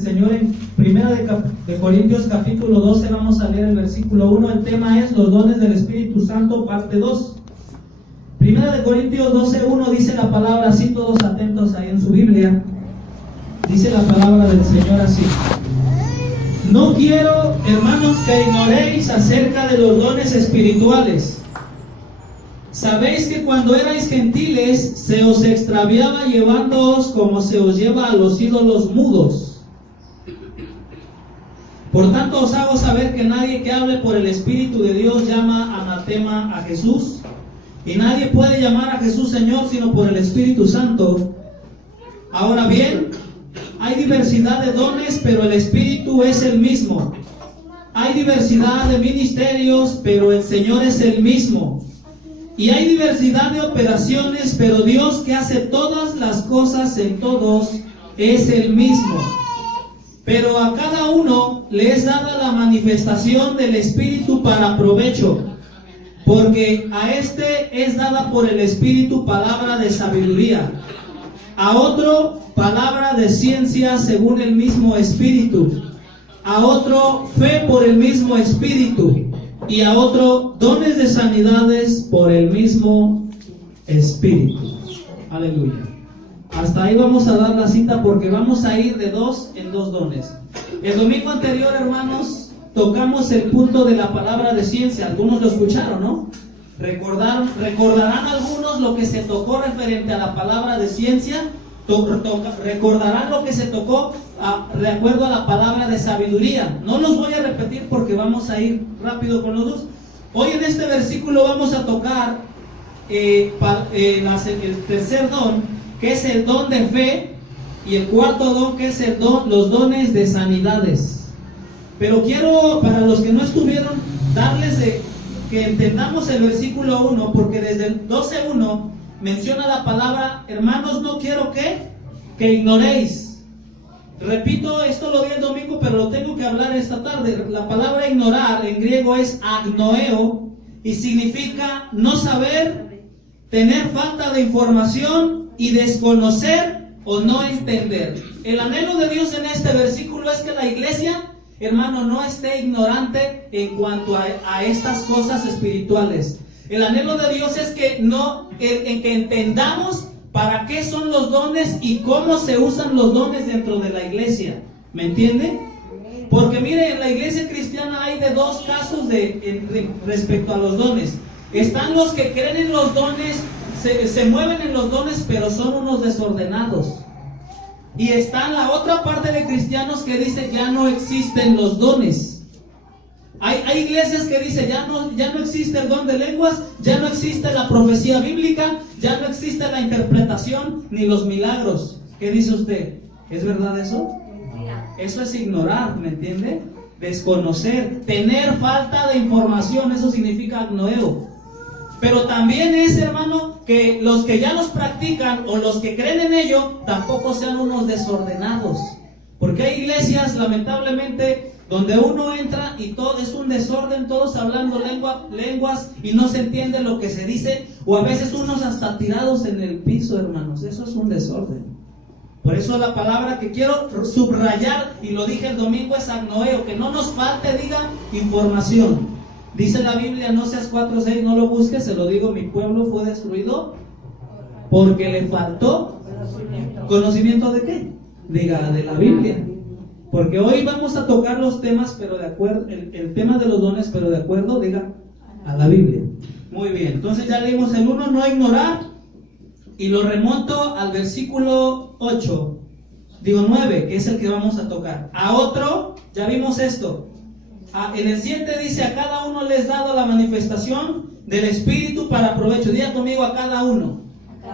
Señor en Primera de Corintios capítulo 12, vamos a leer el versículo 1. El tema es los dones del Espíritu Santo, parte 2. Primera de Corintios 12, 1 dice la palabra así, todos atentos ahí en su Biblia. Dice la palabra del Señor así: no quiero, hermanos, que ignoréis acerca de los dones espirituales. Sabéis que cuando erais gentiles se os extraviaba llevándoos como se os lleva a los ídolos mudos. Por tanto os hago saber que nadie que hable por el Espíritu de Dios llama anatema a Jesús, y nadie puede llamar a Jesús Señor sino por el Espíritu Santo. Ahora bien, hay diversidad de dones, pero el Espíritu es el mismo. Hay diversidad de ministerios, pero el Señor es el mismo. Y hay diversidad de operaciones, pero Dios, que hace todas las cosas en todos, es el mismo. Pero a cada uno le es dada la manifestación del Espíritu para provecho, porque a este es dada por el Espíritu palabra de sabiduría, a otro palabra de ciencia según el mismo Espíritu, a otro fe por el mismo Espíritu, y a otro dones de sanidades por el mismo Espíritu. Aleluya. Hasta ahí vamos a dar la cita porque vamos a ir de 2 en 2 dones. El domingo anterior, hermanos, tocamos el punto de la palabra de ciencia. Algunos lo escucharon, ¿no? Recordarán algunos lo que se tocó referente a la palabra de ciencia. Recordarán lo que se tocó de acuerdo a la palabra de sabiduría. No los voy a repetir porque vamos a ir rápido con los dos. Hoy en este versículo vamos a tocar el tercer don, que es el don de fe, y el cuarto don, que es los dones de sanidades. Pero quiero, para los que no estuvieron, darles que entendamos el versículo 1, porque desde el 12:1 menciona la palabra, hermanos, no quiero que ignoréis. Repito, esto lo di el domingo, pero lo tengo que hablar esta tarde. La palabra ignorar en griego es agnoeo y significa no saber, tener falta de información y desconocer o no entender. El anhelo de Dios en este versículo es que la iglesia, hermano, no esté ignorante en cuanto a estas cosas espirituales. El anhelo de Dios es que entendamos para qué son los dones y cómo se usan los dones dentro de la iglesia. ¿Me entiende? Porque mire, en la iglesia cristiana hay de 2 casos respecto a los dones. Están los que creen en los dones, se mueven en los dones, pero son unos desordenados. Y está la otra parte de cristianos que dice ya no existen los dones. Hay iglesias que dicen ya no existe el don de lenguas, ya no existe la profecía bíblica, ya no existe la interpretación ni los milagros. ¿Qué dice usted? ¿Es verdad eso? Eso es ignorar, ¿me entiende? Desconocer, tener falta de información, eso significa agnoeo. Pero también es, hermano, que los que ya los practican o los que creen en ello tampoco sean unos desordenados. Porque hay iglesias, lamentablemente, donde uno entra y todo es un desorden, todos hablando lenguas y no se entiende lo que se dice, o a veces unos hasta tirados en el piso, hermanos. Eso es un desorden. Por eso la palabra que quiero subrayar, y lo dije el domingo, es agnoeo, que no nos falte, diga, información. Dice la Biblia, no seas 4:6, no lo busques, se lo digo, mi pueblo fue destruido porque le faltó conocimiento de qué, diga, de la Biblia. Porque hoy vamos a tocar los temas, pero de acuerdo, el tema de los dones, pero de acuerdo, diga, a la Biblia. Muy bien, entonces ya leímos el 1, no ignorar, y lo remonto al versículo 9, que es el que vamos a tocar. A otro, ya vimos esto. En el 7 dice, a cada uno les dado la manifestación del Espíritu para provecho. Diga conmigo, a cada uno.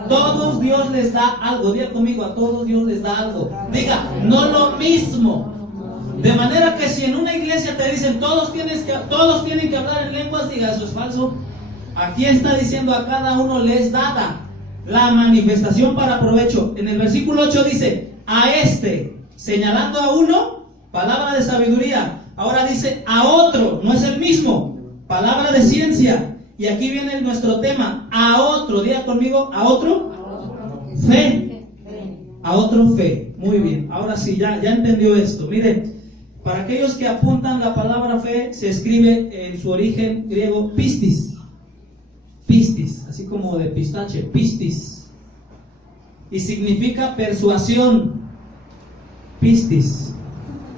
Todos Dios les da algo. Diga conmigo, a todos Dios les da algo. Diga, no lo mismo. De manera que si en una iglesia te dicen todos tienen que hablar en lenguas, diga, eso es falso. Aquí está diciendo, a cada uno les dada la manifestación para provecho. En el versículo 8 dice, a este, señalando a uno, palabra de sabiduría. Ahora dice, a otro, no es el mismo, palabra de ciencia. Y aquí viene nuestro tema, a otro, diga conmigo, a otro, fe. A otro, fe. muy bien. Ahora sí, ya entendió esto. Mire, para aquellos que apuntan, la palabra fe se escribe en su origen griego pistis. Pistis, así como de pistache, pistis. Y significa persuasión. Pistis.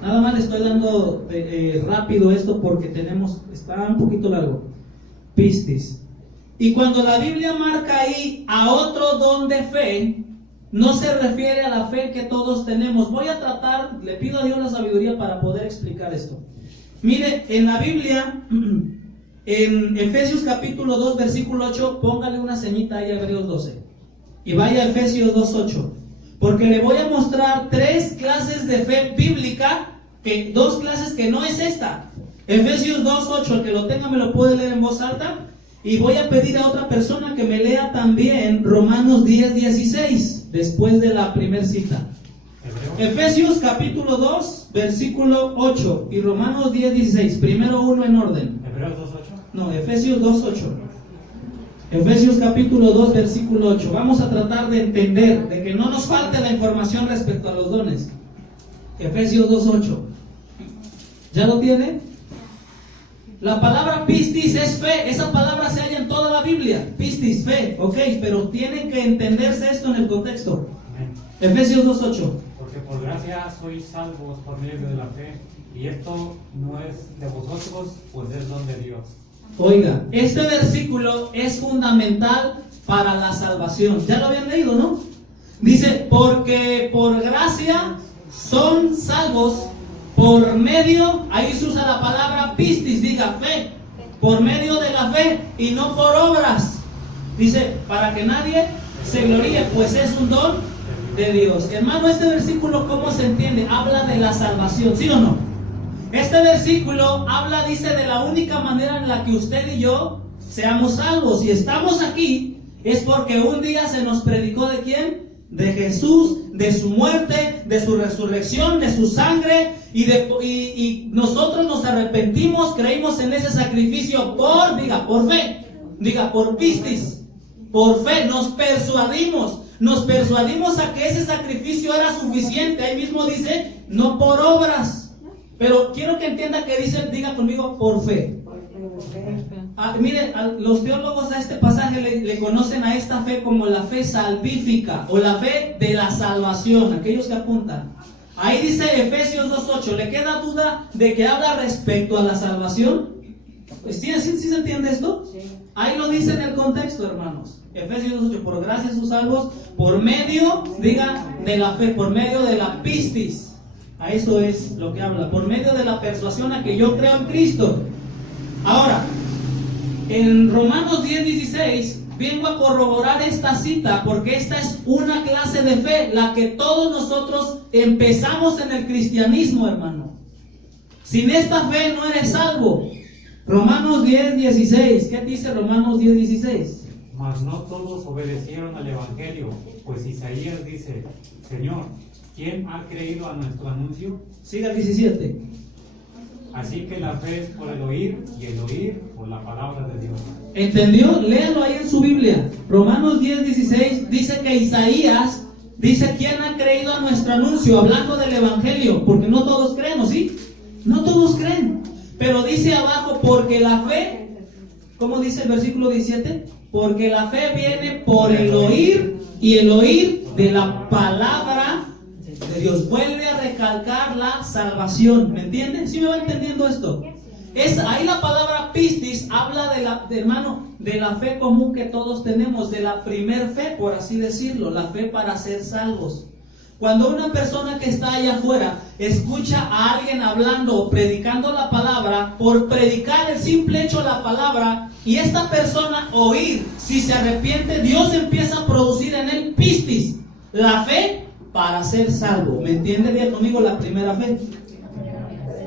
Nada más le estoy dando rápido esto porque está un poquito largo. Pistis. Y cuando la Biblia marca ahí a otro don de fe, no se refiere a la fe que todos tenemos. Voy a tratar, le pido a Dios la sabiduría para poder explicar esto. Mire, en la Biblia, en Efesios capítulo 2, versículo 8, póngale una ceñita ahí a Hebreos 12. Y vaya a Efesios 2:8. Porque le voy a mostrar 3 clases de fe bíblica, 2 clases que no es esta. Efesios 2:8, el que lo tenga me lo puede leer en voz alta. Y voy a pedir a otra persona que me lea también Romanos 10:16, después de la primera cita. Efesios capítulo 2, versículo 8 y Romanos 10:16. Primero uno en orden. ¿Hebreos 2:8? No, Efesios 2:8. Efesios capítulo 2, versículo 8. Vamos a tratar de entender, de que no nos falte la información respecto a los dones. Efesios 2:8. ¿Ya lo tiene? La palabra pistis es fe. Esa palabra se halla en toda la Biblia. Pistis, fe, ok, pero tiene que entenderse esto en el contexto. Amén. Efesios 2:8. Porque por gracia sois salvos por medio de la fe, y esto no es de vosotros, pues es don de Dios. Oiga, este versículo es fundamental para la salvación. Ya lo habían leído, ¿no? Dice, porque por gracia son salvos por medio, ahí se usa la palabra pistis, diga fe, por medio de la fe y no por obras. Dice, para que nadie se gloríe, pues es un don de Dios. Hermano, este versículo, ¿cómo se entiende? Habla de la salvación, ¿sí o no? Este versículo habla, dice, de la única manera en la que usted y yo seamos salvos. Si estamos aquí, es porque un día se nos predicó ¿de quién? De Jesús, de su muerte, de su resurrección, de su sangre, y nosotros nos arrepentimos, creímos en ese sacrificio por fe, diga, por pistis, por fe, nos persuadimos a que ese sacrificio era suficiente. Ahí mismo dice, no por obras, pero quiero que entienda que dice, diga conmigo, por fe. Mire, los teólogos a este pasaje le conocen a esta fe como la fe salvífica o la fe de la salvación, aquellos que apuntan. Ahí dice Efesios 2:8, ¿le queda duda de que habla respecto a la salvación? ¿Sí se entiende esto? Sí. Ahí lo dice en el contexto, hermanos. Efesios 2:8, por gracia sus salvos, por medio, diga, de la fe, por medio de la pistis. A eso es lo que habla, por medio de la persuasión a que yo creo en Cristo. Ahora, en Romanos 10:16 vengo a corroborar esta cita porque esta es una clase de fe, la que todos nosotros empezamos en el cristianismo, hermano. Sin esta fe no eres salvo. Romanos 10:16, ¿qué dice Romanos 10:16? Mas no todos obedecieron al Evangelio, pues Isaías dice, Señor, ¿quién ha creído a nuestro anuncio? Siga el 17. Así que la fe es por el oír, y el oír por la palabra de Dios. ¿Entendió? Léalo ahí en su Biblia. Romanos 10:16 dice que Isaías dice, ¿quién ha creído a nuestro anuncio? Hablando del Evangelio, porque no todos creen, ¿o sí? No todos creen. Pero dice abajo, porque la fe, ¿cómo dice el versículo 17? Porque la fe viene por el oír, y el oír de la palabra de Dios. Vuelve a recalcar la salvación, ¿me entienden? ¿Sí me va entendiendo esto? Ahí la palabra pistis habla hermano, de la fe común que todos tenemos, de la primer fe, por así decirlo, la fe para ser salvos. Cuando una persona que está allá afuera escucha a alguien hablando o predicando la palabra, por predicar el simple hecho de la palabra, y esta persona oír, si se arrepiente, Dios empieza a producir en él pistis, la fe para ser salvo. ¿Me entiende bien conmigo? La primera fe.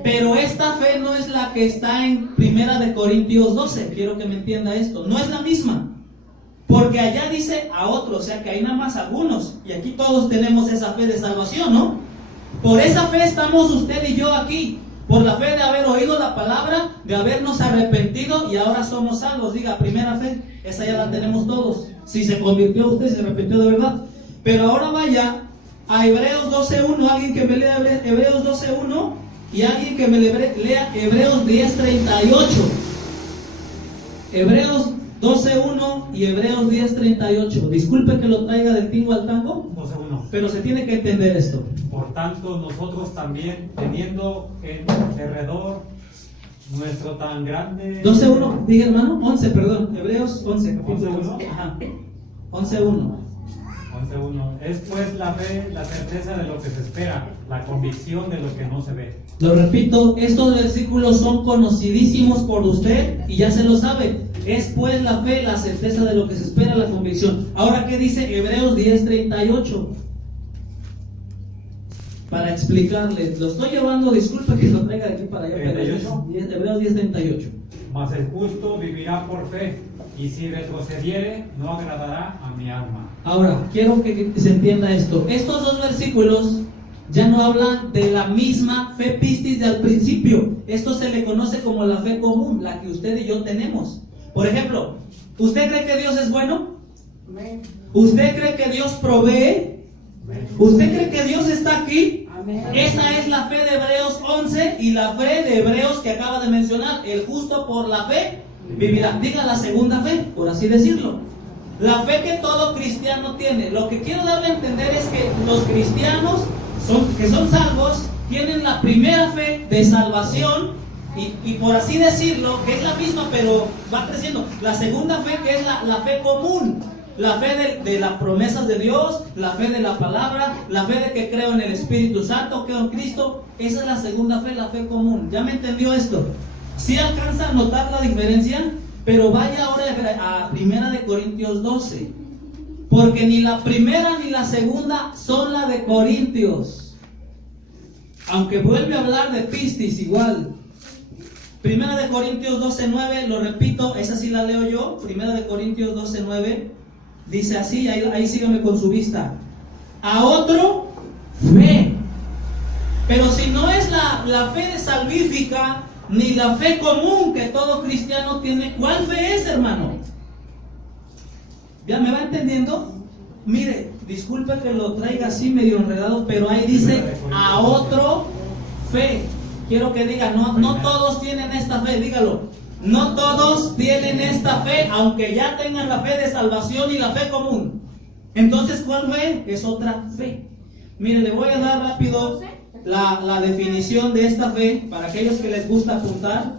Pero esta fe no es la que está en 1 Corintios 12. Quiero que me entienda esto. No es la misma. Porque allá dice a otros, o sea que hay nada más algunos. Y aquí todos tenemos esa fe de salvación, ¿no? Por esa fe estamos usted y yo aquí. Por la fe de haber oído la palabra, de habernos arrepentido y ahora somos salvos. Diga, primera fe. Esa ya la tenemos todos. Si se convirtió usted, se arrepintió de verdad. Pero ahora vaya a Hebreos 12.1, alguien que me lea Hebreos 12.1 y alguien que me lea Hebreos 10.38. Hebreos 12.1 y Hebreos 10.38. Disculpe que lo traiga del tingo al tango, 12:1. pero se tiene que entender esto. Por tanto, nosotros también, teniendo en derredor nuestro tan grande... 12.1, dije hermano, 11, perdón, Hebreos 11, capítulo 11:1. 11. Ajá, 11.1. 11:1. Es pues la fe, la certeza de lo que se espera, la convicción de lo que no se ve. Lo repito, estos versículos son conocidísimos por usted y ya se lo sabe. Es pues la fe, la certeza de lo que se espera, la convicción. Ahora, ¿qué dice Hebreos 10.38? Para explicarles, lo estoy llevando, disculpe que lo traiga de aquí para allá, pero Hebreos 10.38. Mas el justo vivirá por fe, y si retrocediere, no agradará a mi alma. Ahora, quiero que se entienda esto. Estos dos versículos ya no hablan de la misma fe pistis de al principio. Esto se le conoce como la fe común, la que usted y yo tenemos. Por ejemplo, ¿usted cree que Dios es bueno? ¿Usted cree que Dios provee? ¿Usted cree que Dios está aquí? Esa es la fe de Hebreos 11 y la fe de Hebreos que acaba de mencionar. El justo por la fe vivirá. Diga la segunda fe, por así decirlo. La fe que todo cristiano tiene. Lo que quiero darle a entender es que los cristianos que son salvos tienen la primera fe de salvación y por así decirlo, que es la misma pero va creciendo. La segunda fe, que es la fe común. La fe de las promesas de Dios, la fe de la palabra, la fe de que creo en el Espíritu Santo, creo en Cristo. Esa es la segunda fe, la fe común. ¿Ya me entendió esto? ¿Sí alcanza a notar la diferencia? Pero vaya ahora a 1 Corintios 12. Porque ni la primera ni la segunda son la de Corintios. Aunque vuelve a hablar de pistis igual. 1 Corintios 12:9, lo repito, esa sí la leo yo. 1 Corintios 12:9. Dice así, ahí sígame con su vista. A otro, fe. Pero si no es la fe salvífica, ni la fe común que todo cristiano tiene, ¿cuál fe es, hermano? ¿Ya me va entendiendo? Mire, disculpe que lo traiga así medio enredado, pero ahí dice, a otro, fe. Quiero que diga, no todos tienen esta fe, dígalo. No todos tienen esta fe, aunque ya tengan la fe de salvación y la fe común. Entonces, ¿cuál fe? Es otra fe. Mire, le voy a dar rápido la definición de esta fe, para aquellos que les gusta apuntar.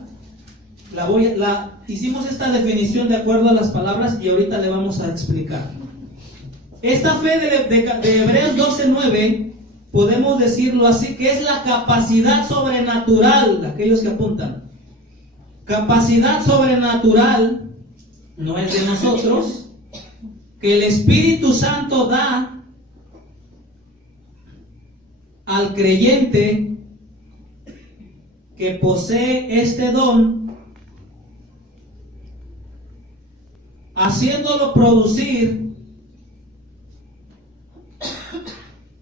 Hicimos esta definición de acuerdo a las palabras y ahorita le vamos a explicar. Esta fe de Hebreos 12:9, podemos decirlo así, que es la capacidad sobrenatural, aquellos que apuntan. Capacidad sobrenatural no es de nosotros, que el Espíritu Santo da al creyente que posee este don, haciéndolo producir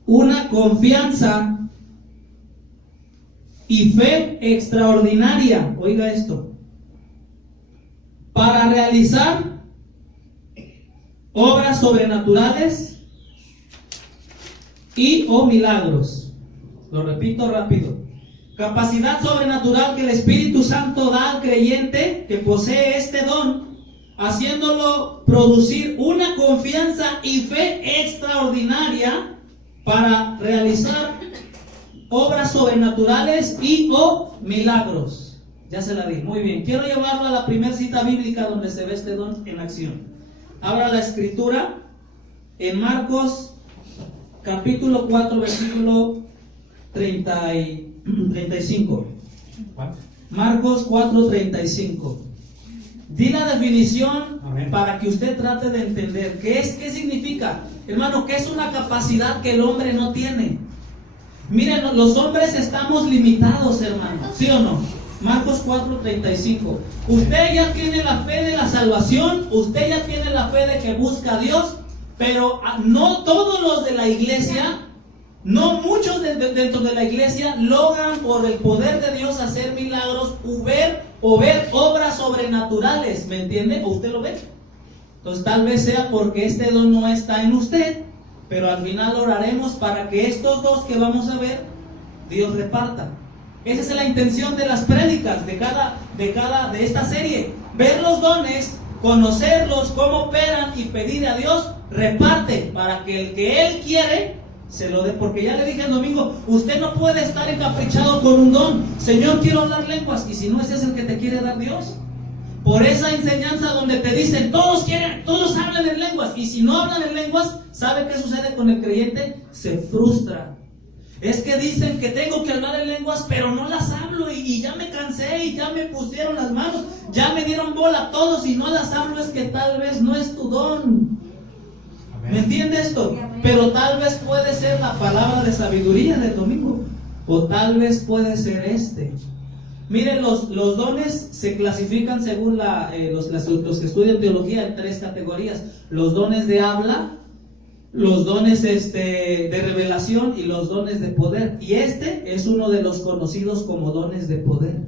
una confianza y fe extraordinaria, oiga esto, para realizar obras sobrenaturales y o milagros. Lo repito rápido. Capacidad sobrenatural que el Espíritu Santo da al creyente que posee este don, haciéndolo producir una confianza y fe extraordinaria para realizar obras sobrenaturales y o milagros. Ya se la di. Muy bien. Quiero llevarlo a la primera cita bíblica donde se ve este don en acción. Abra la escritura en Marcos capítulo 4 versículo 35. Marcos 4:35. Di la definición. Amén. Para que usted trate de entender qué significa, hermano, que es una capacidad que el hombre no tiene. Miren, los hombres estamos limitados, hermano, ¿sí o no? Marcos 4:35. Usted ya tiene la fe de la salvación, usted ya tiene la fe de que busca a Dios, pero no todos los de la iglesia, no muchos dentro de la iglesia logran por el poder de Dios hacer milagros o ver obras sobrenaturales, ¿me entiende? ¿O usted lo ve? Entonces tal vez sea porque este don no está en usted, pero al final oraremos para que estos dos que vamos a ver, Dios reparta. Esa es la intención de las prédicas de esta serie. Ver los dones, conocerlos, cómo operan y pedir a Dios, reparte para que el que Él quiere se lo dé. Porque ya le dije el domingo, usted no puede estar encaprichado con un don. Señor, quiero hablar lenguas, y si no ese es el que te quiere dar Dios. Por esa enseñanza donde te dicen, todos hablan en lenguas, y si no hablan en lenguas, ¿sabe qué sucede con el creyente? Se frustra. Es que dicen que tengo que hablar en lenguas, pero no las hablo, y ya me cansé, y ya me pusieron las manos, ya me dieron bola a todos, y no las hablo. Es que tal vez no es tu don. ¿Me entiende esto? Pero tal vez puede ser la palabra de sabiduría del domingo, o tal vez puede ser este. Miren, los dones se clasifican según los que estudian teología en 3 categorías: los dones de habla, los dones de revelación y los dones de poder. Y este es uno de los conocidos como dones de poder.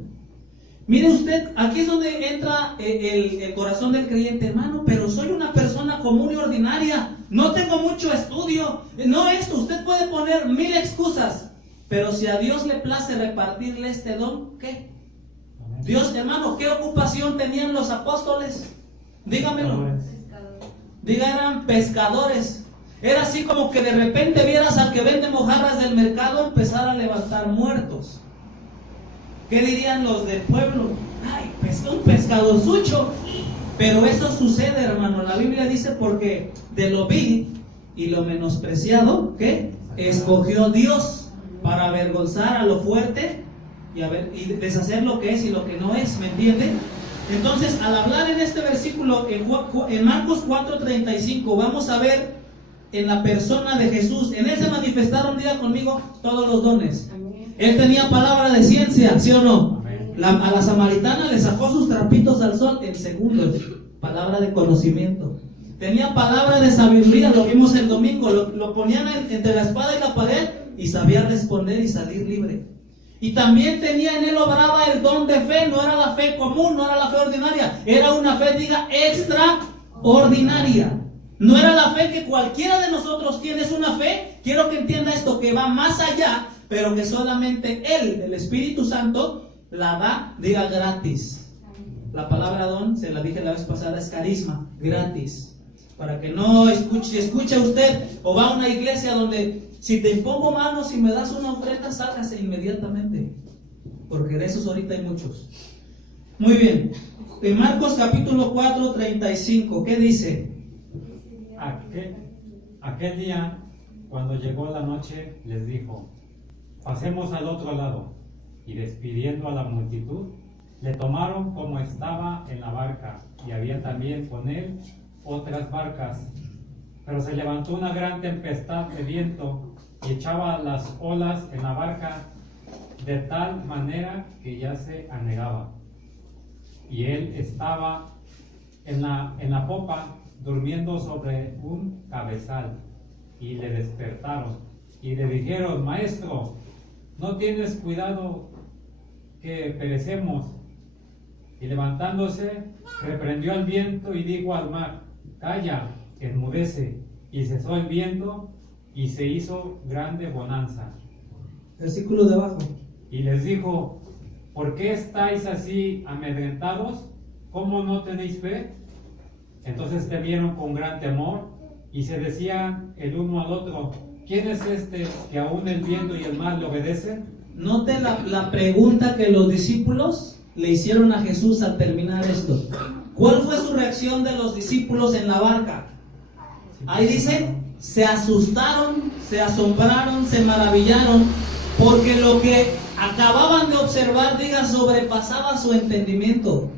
Mire usted, aquí es donde entra el corazón del creyente. Hermano, pero soy una persona común y ordinaria, no tengo mucho estudio, no esto. Usted puede poner 1000 excusas, pero si a Dios le place repartirle este don, ¿qué? Dios, hermano, ¿qué ocupación tenían los apóstoles? Dígamelo. Diga, eran pescadores. Era así como que de repente vieras al que vende mojarras del mercado empezar a levantar muertos. ¿Qué dirían los del pueblo? Ay, un pescadorzucho. Pero eso sucede, hermano. La Biblia dice, porque de lo vil y lo menospreciado, ¿qué? Escogió Dios para avergonzar a lo fuerte y deshacer lo que es y lo que no es. ¿Me entiende? Entonces, al hablar en este versículo, en Marcos 4:35, vamos a ver en la persona de Jesús. En Él se manifestaron, diga conmigo, todos los dones. Él tenía palabra de ciencia, ¿sí o no? A la samaritana le sacó sus trapitos al sol en segundos. Palabra de conocimiento. Tenía palabra de sabiduría, lo vimos el domingo. Lo ponían entre la espada y la pared y sabía responder y salir libre. Y también tenía en él, obraba el don de fe. No era la fe común, no era la fe ordinaria. Era una fe, diga, extraordinaria. No era la fe que cualquiera de nosotros tiene. Es una fe, quiero que entienda esto, que va más allá, pero que solamente Él, el Espíritu Santo, la da, diga, gratis. La palabra don, se la dije la vez pasada, es carisma, gratis. Para que no escuche usted, o va a una iglesia donde si te impongo manos y me das una ofrenda, sálgase inmediatamente. Porque de esos ahorita hay muchos. Muy bien. En Marcos capítulo 4:35, ¿qué dice? Aquel día, cuando llegó la noche, les dijo: pasemos al otro lado. Y despidiendo a la multitud, le tomaron como estaba en la barca, y había también con él otras barcas. Pero se levantó una gran tempestad de viento y echaba las olas en la barca de tal manera que ya se anegaba. Y él estaba en la popa, durmiendo sobre un cabezal. Y le despertaron y le dijeron: Maestro, ¿no tienes cuidado que perecemos? Y levantándose, reprendió al viento y dijo al mar: Calla, enmudece. Y cesó el viento y se hizo grande bonanza. Versículo de abajo. Y les dijo: ¿por qué estáis así amedrentados? ¿Cómo no tenéis fe? Entonces temieron con gran temor y se decían el uno al otro: ¿quién es este que aún el viento y el mar le obedecen? Note la pregunta que los discípulos le hicieron a Jesús al terminar esto. ¿Cuál fue su reacción de los discípulos en la barca? Ahí dice, se asustaron, se asombraron, se maravillaron, porque lo que acababan de observar, diga, sobrepasaba su entendimiento.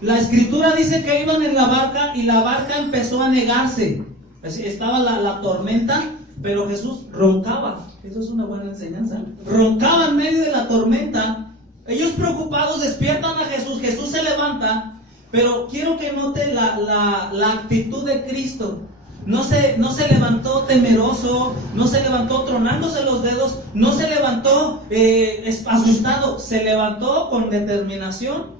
La escritura dice que iban en la barca y la barca empezó a negarse. Estaba la tormenta, pero Jesús roncaba. Eso es una buena enseñanza. Roncaba en medio de la tormenta. Ellos preocupados despiertan a Jesús. Jesús se levanta, pero quiero que note la actitud de Cristo. No se levantó temeroso, no se levantó tronándose los dedos, no se levantó asustado, se levantó con determinación.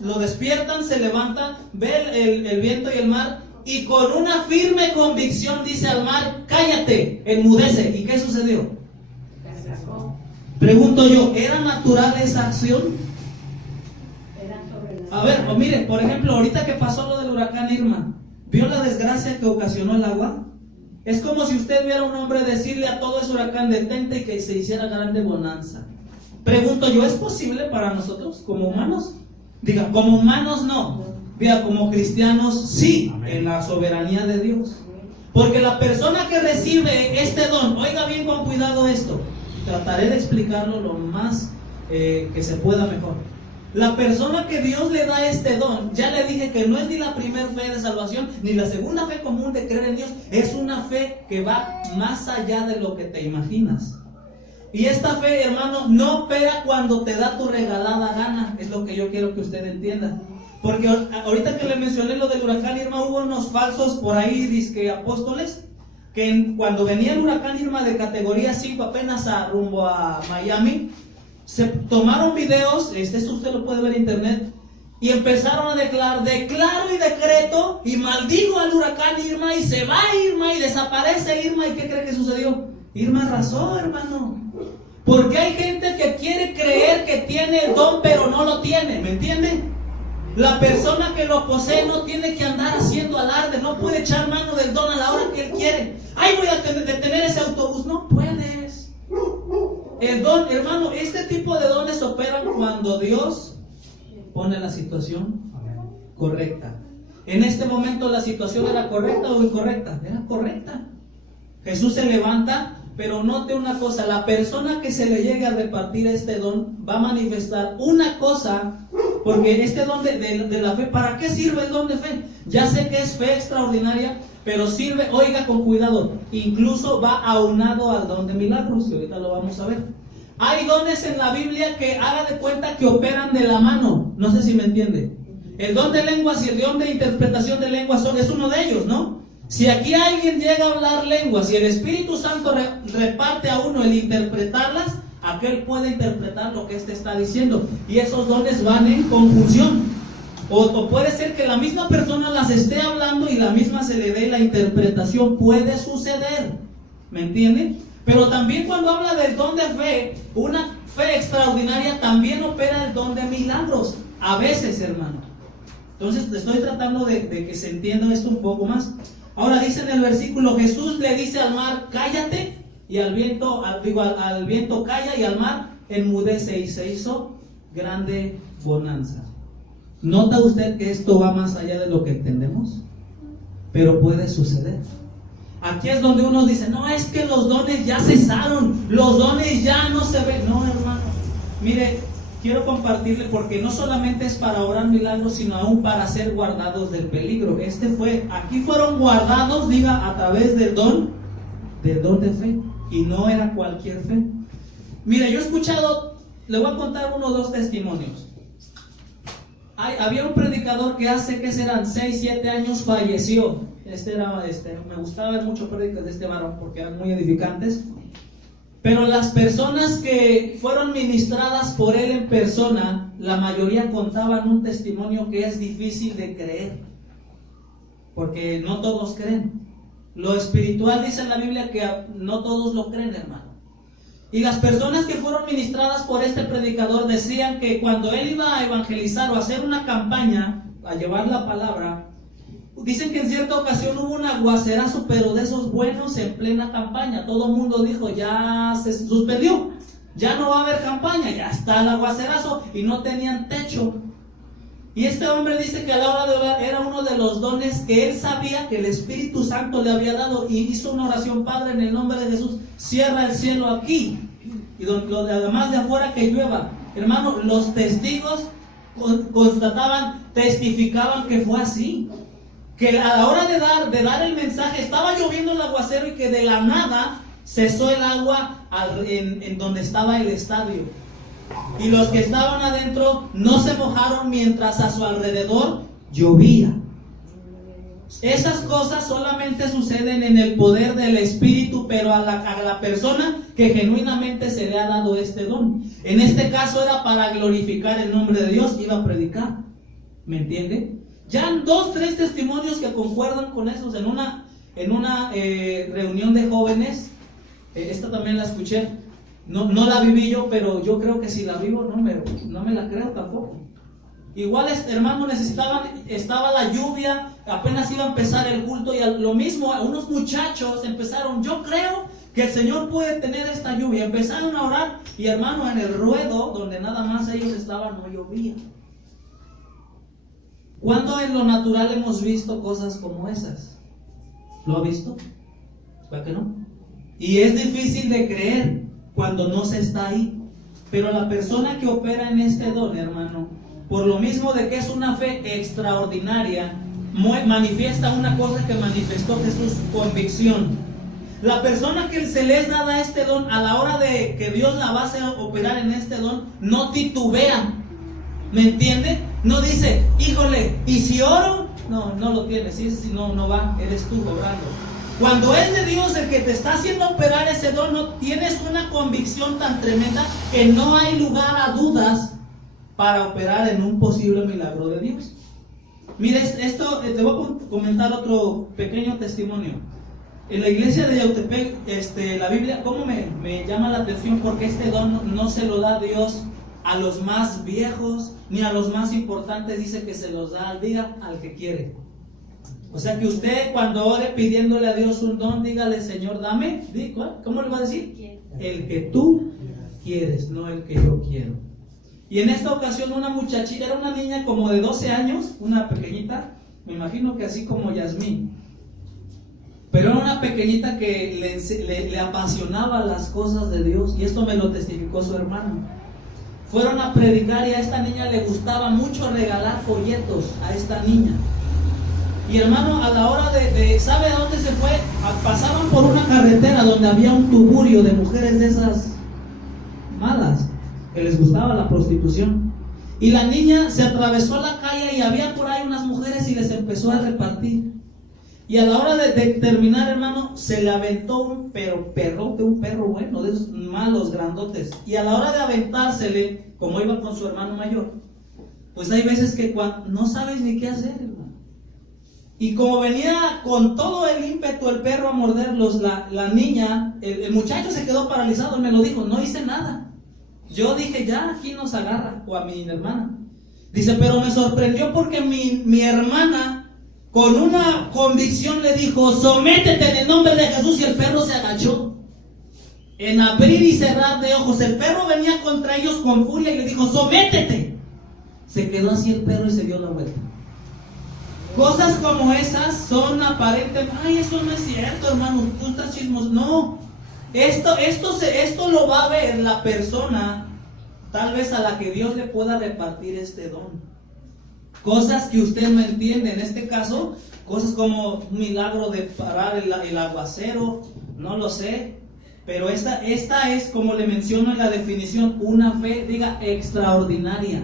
Lo despiertan, se levanta, ve el viento y el mar y con una firme convicción dice al mar, cállate, enmudece. ¿Y qué sucedió? Pregunto yo, ¿era natural esa acción? A ver, pues mire, por ejemplo, ahorita que pasó lo del huracán Irma, ¿vio la desgracia que ocasionó el agua? Es como si usted viera a un hombre decirle a todo ese huracán detente y que se hiciera grande bonanza. Pregunto yo, ¿es posible para nosotros como humanos? Diga, como humanos no. Diga, como cristianos sí. Amén. En la soberanía de Dios. Porque la persona que recibe este don, oiga bien con cuidado esto, trataré de explicarlo lo más que se pueda mejor. La persona que Dios le da este don, ya le dije que no es ni la primera fe de salvación, ni la segunda fe común de creer en Dios, es una fe que va más allá de lo que te imaginas. Y esta fe, hermano, no opera cuando te da tu regalada gana, es lo que yo quiero que usted entienda. Porque ahorita que le mencioné lo del huracán Irma, hubo unos falsos por ahí, dizque apóstoles, que cuando venía el huracán Irma de categoría 5 apenas rumbo a Miami, se tomaron videos, esto usted lo puede ver en internet, y empezaron a declarar, declaro y decreto, y maldigo al huracán Irma, y se va Irma, y desaparece Irma, ¿y qué cree que sucedió? Irma arrasó, hermano. Porque hay gente que quiere creer que tiene el don, pero no lo tiene, ¿me entiende? La persona que lo posee no tiene que andar haciendo alarde, no puede echar mano del don a la hora que él quiere. Ay, voy a detener ese autobús, no puedes. El don, hermano, este tipo de dones operan cuando Dios pone la situación correcta. En este momento la situación era correcta o incorrecta, era correcta. Jesús se levanta, pero note una cosa, la persona que se le llegue a repartir este don va a manifestar una cosa, porque este don de la fe, ¿para qué sirve el don de fe? Ya sé que es fe extraordinaria, pero sirve, oiga con cuidado, incluso va aunado al don de milagros, y ahorita lo vamos a ver. Hay dones en la Biblia que haga de cuenta que operan de la mano, no sé si me entiende. El don de lenguas y el don de interpretación de lenguas es uno de ellos, ¿no? Si aquí alguien llega a hablar lenguas y el Espíritu Santo reparte a uno el interpretarlas, aquel puede interpretar lo que éste está diciendo, y esos dones van en conjunción. O puede ser que la misma persona las esté hablando y la misma se le dé la interpretación, puede suceder, ¿me entienden? Pero también cuando habla del don de fe, una fe extraordinaria, también opera el don de milagros, a veces, hermano. Entonces estoy tratando de que se entienda esto un poco más. Ahora dice en el versículo, Jesús le dice al mar, cállate, y al viento, al viento calla, y al mar enmudece, y se hizo grande bonanza. ¿Nota usted que esto va más allá de lo que entendemos? Pero puede suceder. Aquí es donde uno dice, no, es que los dones ya cesaron, los dones ya no se ven. No, hermano, mire, quiero compartirle, porque no solamente es para obrar milagros, sino aún para ser guardados del peligro. Aquí fueron guardados, diga, a través del don de fe, y no era cualquier fe. Mire, yo he escuchado, le voy a contar 1 o 2 testimonios. Había un predicador que hace, ¿qué serán? 6, 7 años falleció. Me gustaba ver mucho prédicas de este varón porque eran muy edificantes. Pero las personas que fueron ministradas por él en persona, la mayoría contaban un testimonio que es difícil de creer, porque no todos creen. Lo espiritual dice en la Biblia que no todos lo creen, hermano. Y las personas que fueron ministradas por este predicador decían que cuando él iba a evangelizar o a hacer una campaña, a llevar la palabra, dicen que en cierta ocasión hubo un aguacerazo, pero de esos buenos en plena campaña. Todo el mundo dijo, ya se suspendió, ya no va a haber campaña, ya está el aguacerazo, y no tenían techo. Y este hombre dice que a la hora de orar era uno de los dones que él sabía que el Espíritu Santo le había dado, y hizo una oración: Padre, en el nombre de Jesús, cierra el cielo aquí, y además de afuera que llueva. Hermano, los testigos testificaban que fue así, que a la hora de dar el mensaje estaba lloviendo el aguacero, y que de la nada cesó el agua en donde estaba el estadio. Y los que estaban adentro no se mojaron mientras a su alrededor llovía. Esas cosas solamente suceden en el poder del Espíritu, pero a la persona que genuinamente se le ha dado este don. En este caso era para glorificar el nombre de Dios, iba a predicar. ¿Me entiende? Ya 2, 3 testimonios que concuerdan con esos en una reunión de jóvenes. Esta también la escuché. No la viví yo, pero yo creo que si la vivo no me la creo tampoco. Igual, hermanos, estaba la lluvia, apenas iba a empezar el culto y lo mismo, unos muchachos empezaron, yo creo que el Señor puede tener esta lluvia. Empezaron a orar y, hermano, en el ruedo donde nada más ellos estaban no llovía. ¿Cuándo en lo natural hemos visto cosas como esas? ¿Lo ha visto? ¿Para qué no? Y es difícil de creer cuando no se está ahí. Pero la persona que opera en este don, hermano, por lo mismo de que es una fe extraordinaria, manifiesta una cosa que manifestó Jesús: convicción. La persona que se les da este don, a la hora de que Dios la va a hacer operar en este don, no titubea. ¿Me entiende? No dice, híjole, ¿y si oro? No lo tienes. Si no va, eres tú obrando. Cuando es de Dios el que te está haciendo operar ese don, no tienes una convicción tan tremenda que no hay lugar a dudas para operar en un posible milagro de Dios. Mire, esto te voy a comentar otro pequeño testimonio. En la iglesia de Yautepec, la Biblia, ¿cómo me llama la atención? Porque este don no se lo da Dios a los más viejos ni a los más importantes. Dice que se los da al que quiere. O sea que usted, cuando ore pidiéndole a Dios un don, dígale: Señor, dame. ¿Cómo le va a decir? El que tú quieres, no el que yo quiero. Y en esta ocasión una muchachita, era una niña como de 12 años, una pequeñita, me imagino que así como Yasmín, pero era una pequeñita que le apasionaba las cosas de Dios, y esto me lo testificó su hermano. Fueron a predicar y a esta niña le gustaba mucho regalar folletos a esta niña. Y, hermano, a la hora ¿sabe a dónde se fue? Pasaban por una carretera donde había un tuburio de mujeres de esas malas, que les gustaba la prostitución. Y la niña se atravesó la calle y había por ahí unas mujeres y les empezó a repartir. Y a la hora de terminar, hermano, se le aventó un perro bueno, de esos malos, grandotes. Y a la hora de aventársele, como iba con su hermano mayor, pues hay veces que no sabes ni qué hacer, hermano. Y como venía con todo el ímpetu el perro a morderlos, la niña, el muchacho se quedó paralizado, me lo dijo, no hice nada. Yo dije, ya aquí nos agarra, o a mi hermana. Dice, pero me sorprendió porque mi hermana, con una convicción, le dijo, sométete en el nombre de Jesús, y el perro se agachó. En abrir y cerrar de ojos, el perro venía contra ellos con furia y le dijo, sométete. Se quedó así el perro y se dio la vuelta. Cosas como esas son aparentemente, ay, eso no es cierto, hermano, tú estás chismos. No, esto lo va a ver la persona, tal vez a la que Dios le pueda repartir este don. Cosas que usted no entiende, en este caso, cosas como un milagro de parar el aguacero, no lo sé, pero esta es, como le menciono en la definición, una fe, extraordinaria,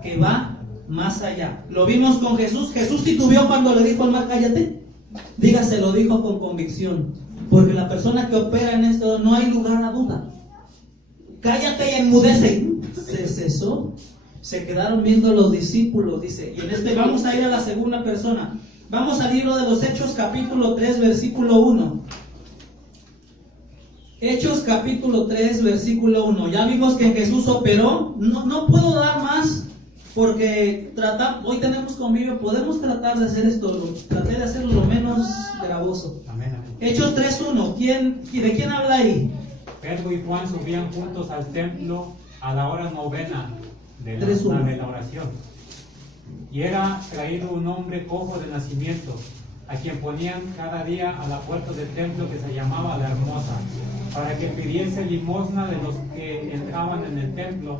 que va más allá. Lo vimos con Jesús. Jesús titubeó cuando le dijo al mar, cállate. Se lo dijo con convicción, porque la persona que opera en esto no hay lugar a duda. Cállate y enmudece. Se cesó. Se quedaron viendo los discípulos, dice. Y vamos a ir a la segunda persona. Vamos al libro de los Hechos, capítulo 3, versículo 1. Hechos capítulo 3, versículo 1. Ya vimos que Jesús operó. No puedo dar más, porque hoy tenemos convivio, podemos tratar de hacer esto, traté de hacerlo lo menos gravoso. Amén, amén. Hechos 3:1, ¿de quién habla ahí? Pedro y Juan subían juntos al templo a la hora novena de la oración. Y era traído un hombre cojo de nacimiento, a quien ponían cada día a la puerta del templo, que se llamaba La Hermosa, para que pidiese limosna de los que entraban en el templo.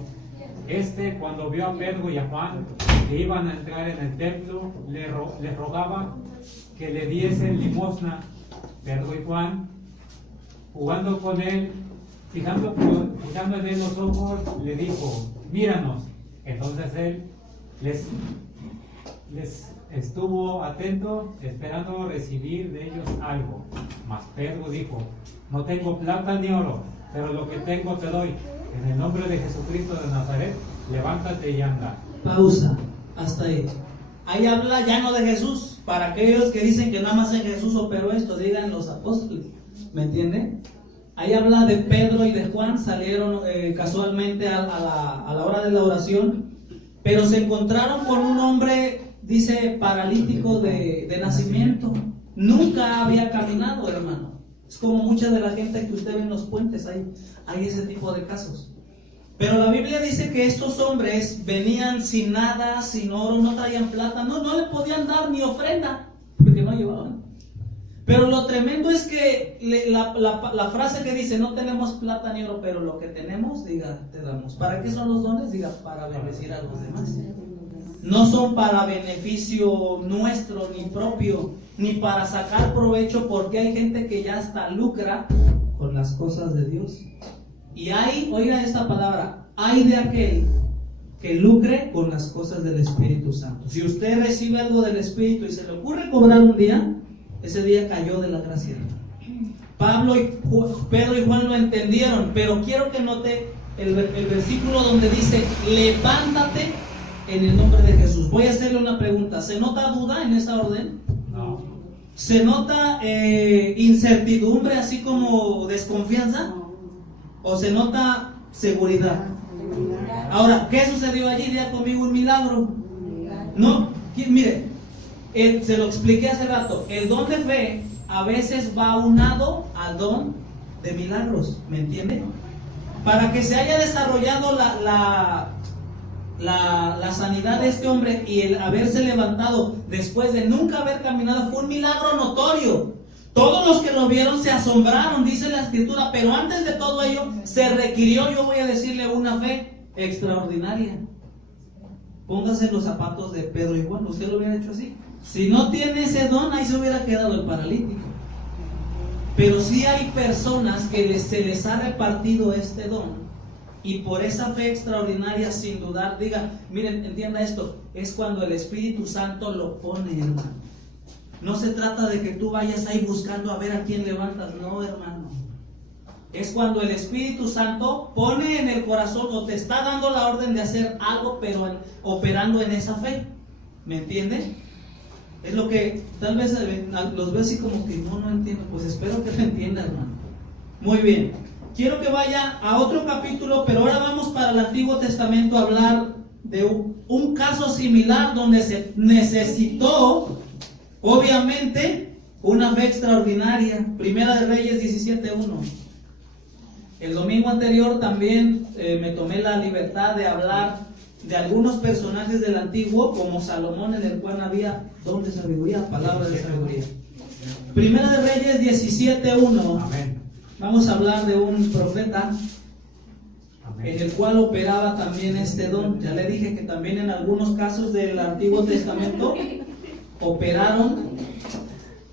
Cuando vio a Pedro y a Juan que iban a entrar en el templo, le rogaba que le diesen limosna. Pedro y Juan, jugando con él, fijando en él los ojos, le dijo, míranos. Entonces él les estuvo atento, esperando recibir de ellos algo. Mas Pedro dijo, no tengo plata ni oro, pero lo que tengo te doy. En el nombre de Jesucristo de Nazaret, levántate y anda. Pausa, hasta ahí. ahí habla ya no de Jesús. Para aquellos que dicen que nada más en Jesús operó esto, digan los apóstoles. ¿Me entienden? Ahí habla de Pedro y de Juan, salieron casualmente a la hora de la oración, pero se encontraron con un hombre, dice, paralítico de nacimiento. Nunca había caminado, hermano. Es como mucha de la gente que usted ve en los puentes, hay ese tipo de casos. Pero la Biblia dice que estos hombres venían sin nada, sin oro, no traían plata, no le podían dar ni ofrenda, porque no llevaban. Pero lo tremendo es que la frase que dice, no tenemos plata ni oro, pero lo que tenemos, diga, te damos. ¿Para qué son los dones? Diga, para bendecir a los demás. No son para beneficio nuestro, ni propio, ni para sacar provecho, porque hay gente que ya hasta lucra con las cosas de Dios. Y oiga esta palabra, hay de aquel que lucre con las cosas del Espíritu Santo. Si usted recibe algo del Espíritu y se le ocurre cobrar un día, ese día cayó de la gracia. Pedro y Juan lo entendieron, pero quiero que note el versículo donde dice, levántate en el nombre de Jesús. Voy a hacerle una pregunta. ¿Se nota duda en esa orden? No. ¿Se nota incertidumbre, así como desconfianza? ¿O se nota seguridad? Ahora, ¿qué sucedió allí? Diga conmigo, un milagro. No, mire, se lo expliqué hace rato. El don de fe a veces va aunado al don de milagros, ¿me entiende? Para que se haya desarrollado la sanidad de este hombre y el haberse levantado después de nunca haber caminado, fue un milagro notorio. Todos los que lo vieron se asombraron, dice la Escritura, pero antes de todo ello se requirió, yo voy a decirle, una fe extraordinaria. Póngase en los zapatos de Pedro y Juan, usted lo hubiera hecho así. Si no tiene ese don, ahí se hubiera quedado el paralítico. Pero sí hay personas que se les ha repartido este don, y por esa fe extraordinaria, sin dudar, diga, miren, entienda esto, es cuando el Espíritu Santo lo pone, hermano. No se trata de que tú vayas ahí buscando a ver a quién levantas, no, hermano. Es cuando el Espíritu Santo pone en el corazón o te está dando la orden de hacer algo, pero operando en esa fe. ¿Me entiende? Es lo que tal vez los ve así como que no entiendo. Pues espero que lo entienda, hermano. Muy bien. Quiero que vaya a otro capítulo, pero ahora vamos para el Antiguo Testamento a hablar de un caso similar donde se necesitó, obviamente, una fe extraordinaria. Primera de Reyes 17:1. El domingo anterior también me tomé la libertad de hablar de algunos personajes del Antiguo, como Salomón, en el cual había don de sabiduría, palabra de sabiduría. Primera de Reyes 17:1. Amén. Vamos a hablar de un profeta. Amén. En el cual operaba también este don. Ya le dije que también en algunos casos del Antiguo Testamento operaron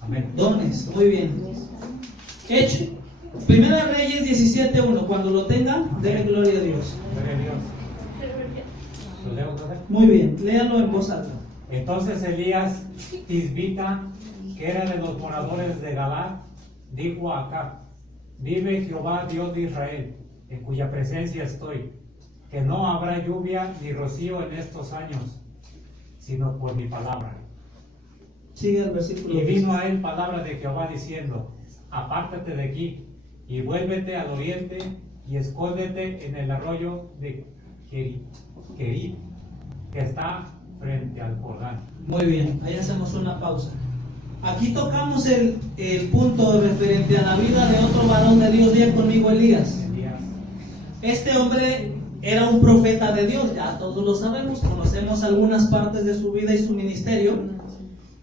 Amén. dones. Muy bien. Hecho. Primera de Reyes 17:1. Cuando lo tengan, denle gloria a Dios. Gloria a Dios. ¿Lo leo, brother? Muy bien, léanlo en voz alta. Entonces Elías Tisbita, que era de los moradores de Galaad, dijo a Acab: vive Jehová Dios de Israel, en cuya presencia estoy, que no habrá lluvia ni rocío en estos años, sino por mi palabra. Sigue el versículo. Y vino a él palabra de Jehová diciendo: apártate de aquí y vuélvete al oriente y escóndete en el arroyo de Kerit, que está frente al Jordán. Muy bien, ahí hacemos una pausa. Aquí tocamos el punto referente a la vida de otro varón de Dios. Diga conmigo, Elías. Este hombre era un profeta de Dios, ya todos lo sabemos, conocemos algunas partes de su vida y su ministerio,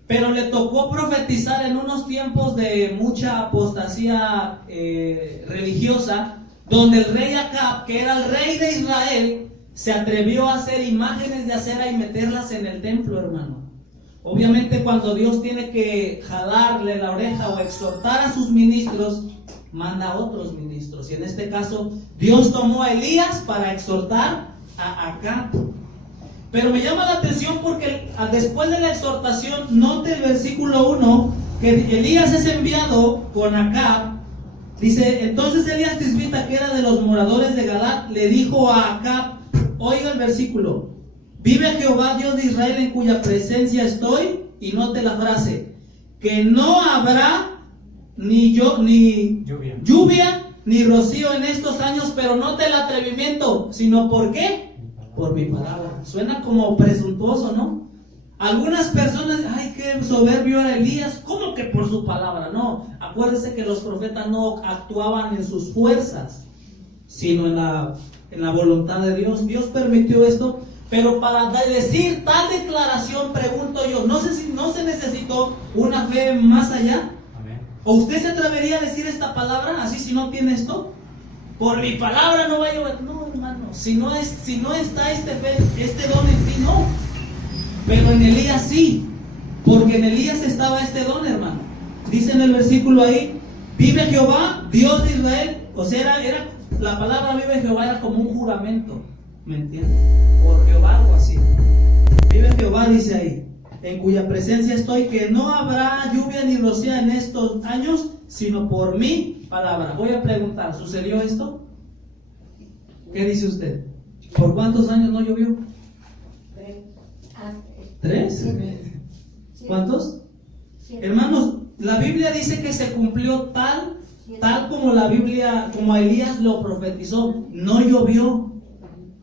pero le tocó profetizar en unos tiempos de mucha apostasía religiosa, donde el rey Acab, que era el rey de Israel, se atrevió a hacer imágenes de acera y meterlas en el templo, hermano. Obviamente, cuando Dios tiene que jalarle la oreja o exhortar a sus ministros, manda a otros ministros. Y en este caso, Dios tomó a Elías para exhortar a Acab. Pero me llama la atención porque después de la exhortación, note el versículo 1, que Elías es enviado con Acab. Dice, entonces Elías Tisbita, que era de los moradores de Galaad, le dijo a Acab, oiga el versículo, Vive Jehová Dios de Israel en cuya presencia estoy, y note la frase, que no habrá ni lluvia ni rocío en estos años, pero note el atrevimiento, sino ¿por qué? Por mi palabra. Suena como presuntuoso, ¿no? Algunas personas, ay, qué soberbio era Elías, ¿cómo que por su palabra? No, acuérdese que los profetas no actuaban en sus fuerzas, sino en la voluntad de Dios. Dios permitió esto, pero para decir tal declaración, pregunto yo, ¿no se necesitó una fe más allá? Amén. ¿O usted se atrevería a decir esta palabra así si no tiene esto? Por mi palabra no va a llover. No, hermano, si no está este don en ti, no. Pero en Elías sí, porque en Elías estaba este don, hermano. Dice en el versículo ahí, vive Jehová, Dios de Israel. O sea, la palabra vive Jehová era como un juramento, ¿me entiendes? Por Jehová, algo así. Vive Jehová, dice ahí, en cuya presencia estoy, que no habrá lluvia ni rocío en estos años, sino por mi palabra. Voy a preguntar, ¿sucedió esto? ¿Qué dice usted? ¿Por cuántos años no llovió? 3. ¿Cuántos? Hermanos, la Biblia dice que se cumplió tal como la Biblia, como Elías lo profetizó. No llovió.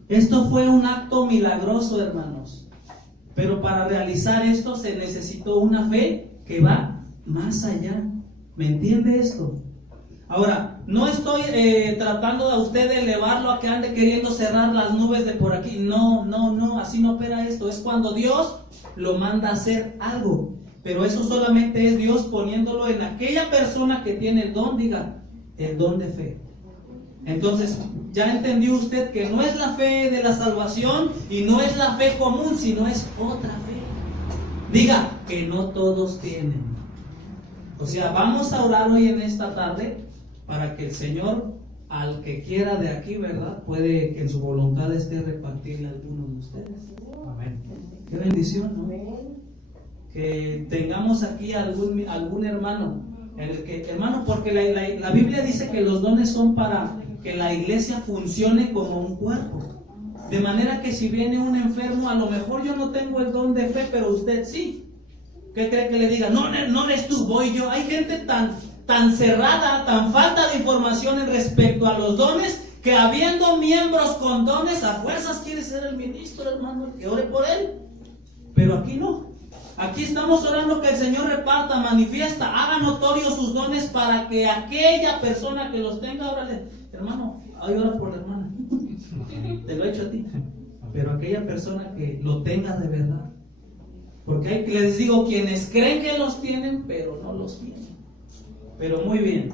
Esto fue un acto milagroso, hermanos. Pero para realizar esto se necesitó una fe que va más allá. ¿Me entiende esto? Ahora, no estoy tratando a usted de elevarlo a que ande queriendo cerrar las nubes de por aquí. No, así no opera esto. Es cuando Dios lo manda a hacer algo. Pero eso solamente es Dios poniéndolo en aquella persona que tiene el don, diga, el don de fe. Entonces, ya entendió usted que no es la fe de la salvación y no es la fe común, sino es otra fe. Diga, que no todos tienen. O sea, vamos a orar hoy en esta tarde para que el Señor, al que quiera de aquí, ¿verdad? Puede que en su voluntad esté repartirle a algunos de ustedes. Amén. Qué bendición, ¿no? Que tengamos aquí algún hermano, en el que, hermano, porque la Biblia dice que los dones son para que la iglesia funcione como un cuerpo. De manera que si viene un enfermo, a lo mejor yo no tengo el don de fe, pero usted sí. ¿Qué cree que le diga? No eres tú, voy yo. Hay gente tan cerrada, tan falta de información en respecto a los dones, que habiendo miembros con dones, a fuerzas quiere ser el ministro, hermano, que ore por él. Pero aquí no. Aquí estamos orando que el Señor reparta, manifiesta, haga notorios sus dones para que aquella persona que los tenga, órale, hermano, ay, ora por la hermana. Te lo he hecho a ti. Pero aquella persona que lo tenga de verdad. Porque les digo, quienes creen que los tienen, pero no los tienen. Pero muy bien.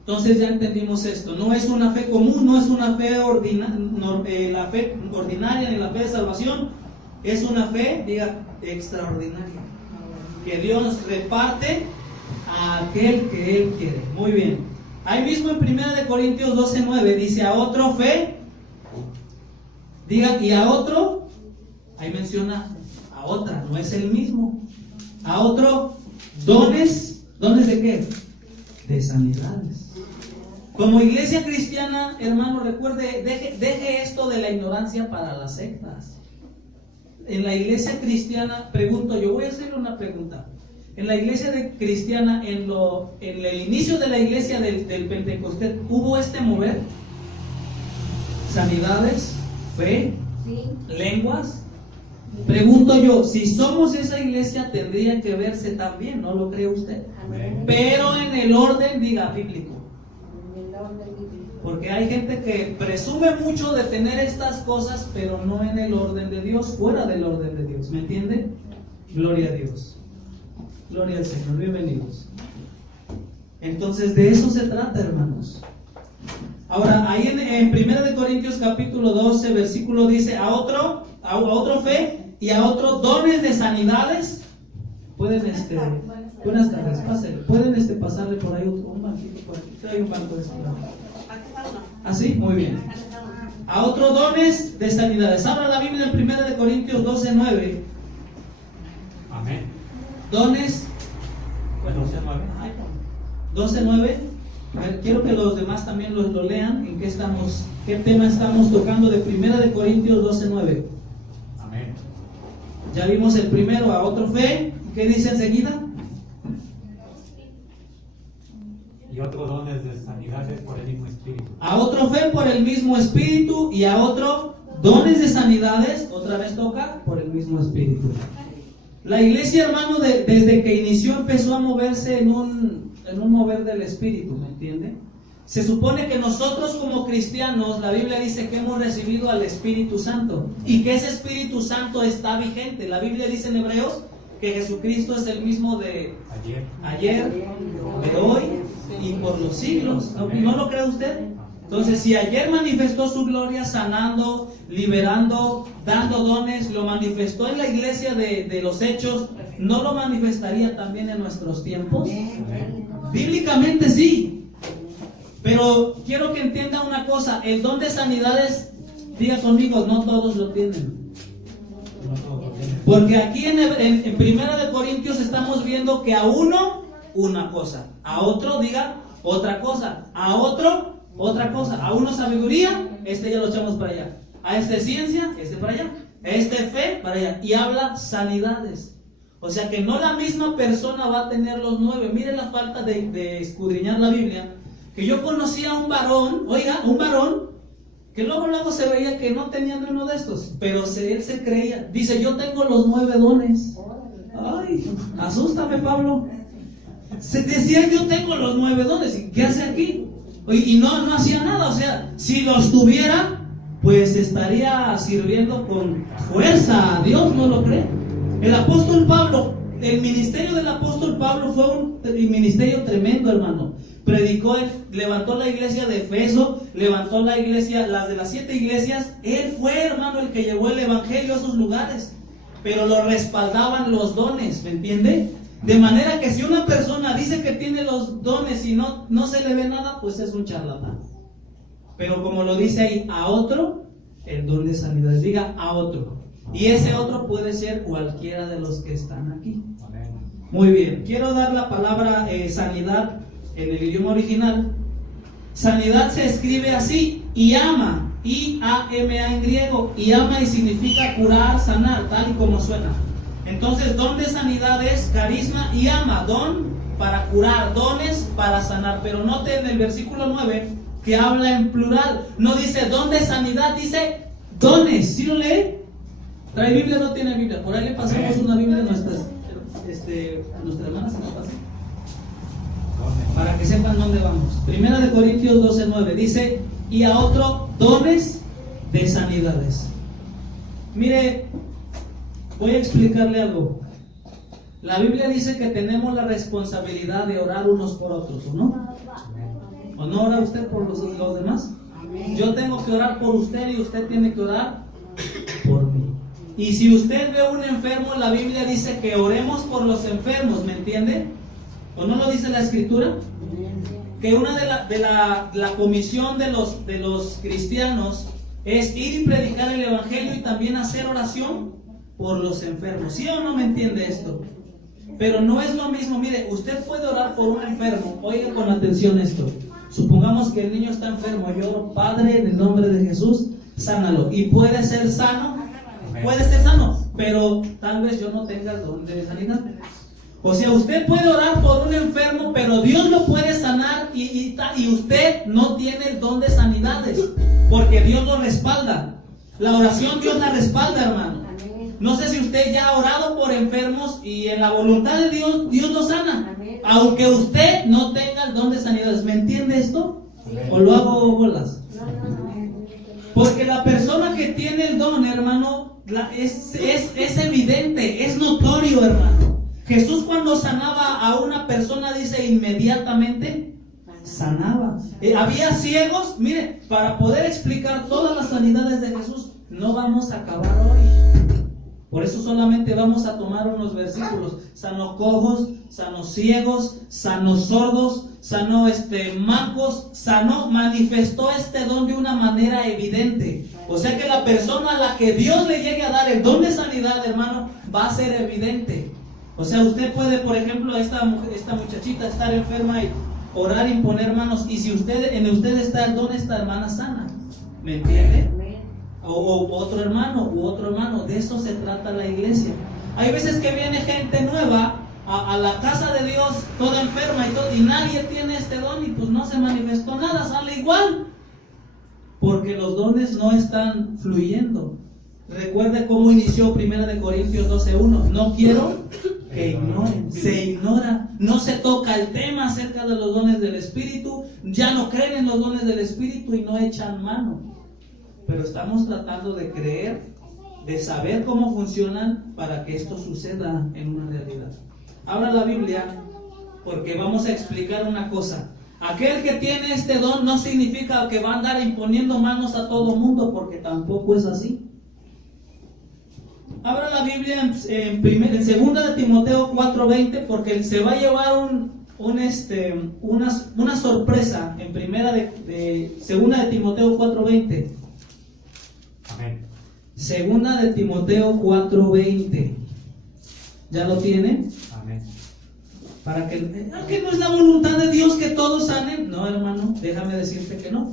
Entonces ya entendimos esto. No es una fe común, no es una fe la fe ordinaria ni la fe de salvación. Es una fe, diga, extraordinaria. Que Dios reparte a aquel que Él quiere. Muy bien. Ahí mismo en 1 Corintios 12:9 dice, a otro fe, diga, y a otro, ahí menciona a otra, no es el mismo. A otro, ¿dones de qué? De sanidades. Como iglesia cristiana, hermano, recuerde, deje esto de la ignorancia para las sectas. En la iglesia cristiana, pregunto yo, voy a hacerle una pregunta. En la iglesia cristiana, en el inicio de la iglesia del Pentecostés, ¿hubo este mover? ¿Sanidades? ¿Fe? Sí. ¿Lenguas? Pregunto yo, si somos esa iglesia, tendría que verse también, ¿no lo cree usted? Amén. Pero en el orden, diga, bíblico. En el orden bíblico. Porque hay gente que presume mucho de tener estas cosas, pero no en el orden de Dios, fuera del orden de Dios. ¿Me entiende? Gloria a Dios. Gloria al Señor. Bienvenidos. Entonces, de eso se trata, hermanos. Ahora, ahí en 1 Corintios capítulo 12, versículo dice, a otro fe y a otro dones de sanidades. Pueden, buenas tardes, pásenle. Pueden pasarle por ahí un banquito por aquí. Hay un banco de este lado. ¿Ah, sí? Muy bien. A otro dones de sanidades. Abra la Biblia en 1 Corintios 12:9. Amén. Dones. Bueno, 12:9. A ver, quiero que los demás también lo lean. ¿En qué tema estamos tocando de 1 Corintios 12:9? Amén. Ya vimos el primero, a otro fe. ¿Qué dice enseguida? Y otros dones de sanidades por el mismo Espíritu. A otro fe por el mismo Espíritu y a otro dones de sanidades, otra vez toca, por el mismo Espíritu. La iglesia, hermano, desde que inició empezó a moverse en un mover del Espíritu, ¿me entiende? Se supone que nosotros como cristianos, la Biblia dice que hemos recibido al Espíritu Santo y que ese Espíritu Santo está vigente. La Biblia dice en Hebreos que Jesucristo es el mismo de ayer, de hoy y por los siglos. ¿No lo cree usted? Entonces, si ayer manifestó su gloria sanando, liberando, dando dones, lo manifestó en la iglesia de los Hechos, ¿no lo manifestaría también en nuestros tiempos? Bíblicamente sí. Pero quiero que entienda una cosa, el don de sanidades, diga conmigo, no todos lo tienen. Porque aquí en Primera de Corintios estamos viendo que a uno una cosa, a otro diga otra cosa, a otro otra cosa, a uno sabiduría, ya lo echamos para allá, a ciencia, para allá, a fe, para allá, y habla sanidades. O sea que no la misma persona va a tener los 9. Mire la falta de escudriñar la Biblia, que yo conocía a un varón, un varón, que luego se veía que no tenía ni uno de estos, pero él se creía, dice, yo tengo los 9 dones. Ay, asústame, Pablo. Se decía, yo tengo los 9 dones, ¿y qué hace aquí? Y no hacía nada, o sea, si los tuviera, pues estaría sirviendo con fuerza a Dios, ¿no lo cree? El apóstol Pablo, el ministerio del apóstol Pablo fue un ministerio tremendo, hermano. Predicó, levantó la iglesia de Efeso, levantó la iglesia, las de las 7 iglesias. Él fue, hermano, el que llevó el evangelio a esos lugares, pero lo respaldaban los dones, ¿me entiende? De manera que si una persona dice que tiene los dones y no se le ve nada, pues es un charlatán. Pero como lo dice ahí, a otro, el don de sanidades, diga a otro. Y ese otro puede ser cualquiera de los que están aquí. Muy bien, quiero dar la palabra sanidad en el idioma original. Sanidad se escribe así, iama, I-A-M-A en griego, iama, y significa curar, sanar, tal y como suena. Entonces, don de sanidad es carisma y ama, don para curar, dones para sanar. Pero note en el versículo 9 que habla en plural. No dice don de sanidad, dice dones. ¿Sí lo lee? ¿Trae Biblia o no tiene Biblia? Por ahí le pasamos una Biblia a nuestras hermanas en la paz, para que sepan dónde vamos. Primera de Corintios 12:9 dice, y a otro dones de sanidades. Mire, voy a explicarle algo. La Biblia dice que tenemos la responsabilidad de orar unos por otros, ¿o no? ¿O no ora usted por los demás? Yo tengo que orar por usted y usted tiene que orar por mí. Y si usted ve un enfermo, la Biblia dice que oremos por los enfermos, ¿me entiende? ¿O no lo dice la Escritura? Que una de la comisión de los cristianos es ir y predicar el Evangelio y también hacer oración por los enfermos. ¿Sí o no me entiende esto? Pero no es lo mismo. Mire, usted puede orar por un enfermo. Oiga con atención esto. Supongamos que el niño está enfermo. Yo oro, Padre, en el nombre de Jesús, sánalo. Y puede ser sano, pero tal vez yo no tenga el don de sanidad. O sea, usted puede orar por un enfermo, pero Dios lo puede sanar y usted no tiene el don de sanidades, porque Dios lo respalda. La oración Dios la respalda, hermano. No sé si usted ya ha orado por enfermos y en la voluntad de Dios, Dios lo sana, aunque usted no tenga el don de sanidades. ¿Me entiende esto? ¿O lo hago bolas? Porque la persona que tiene el don, hermano, es evidente, es notorio, hermano. Jesús cuando sanaba a una persona, dice, inmediatamente sanaba. Había ciegos. Mire, para poder explicar todas las sanidades de Jesús, no vamos a acabar hoy. Por eso solamente vamos a tomar unos versículos. Sanó cojos, sanó ciegos, sanó sordos, sanó mancos, manifestó este don de una manera evidente. O sea que la persona a la que Dios le llegue a dar el don de sanidad, hermano, va a ser evidente. O sea, usted puede, por ejemplo, esta muchachita estar enferma y orar, imponer manos, y si en usted está el don, esta hermana sana. ¿Me entiende? o otro hermano u otro hermano. De eso se trata la iglesia. Hay veces que viene gente nueva a la casa de Dios, toda enferma y nadie tiene este don y pues no se manifestó nada, sale igual, porque los dones no están fluyendo. Recuerde cómo inició 1 Corintios 12:1. No quiero que ignoren, se ignora, no se toca el tema acerca de los dones del Espíritu, ya no creen en los dones del Espíritu y no echan mano. Pero estamos tratando de creer, de saber cómo funcionan para que esto suceda en una realidad. Abra la Biblia porque vamos a explicar una cosa. Aquel que tiene este don no significa que va a andar imponiendo manos a todo mundo, porque tampoco es así. Abra la Biblia en 2 de Timoteo 4:20, porque se va a llevar una sorpresa en 2 de Timoteo 4:20. Amén. 2 de Timoteo 4:20. ¿Ya lo tiene? Amén. Para que no es la voluntad de Dios que todos sanen. No, hermano, déjame decirte que no.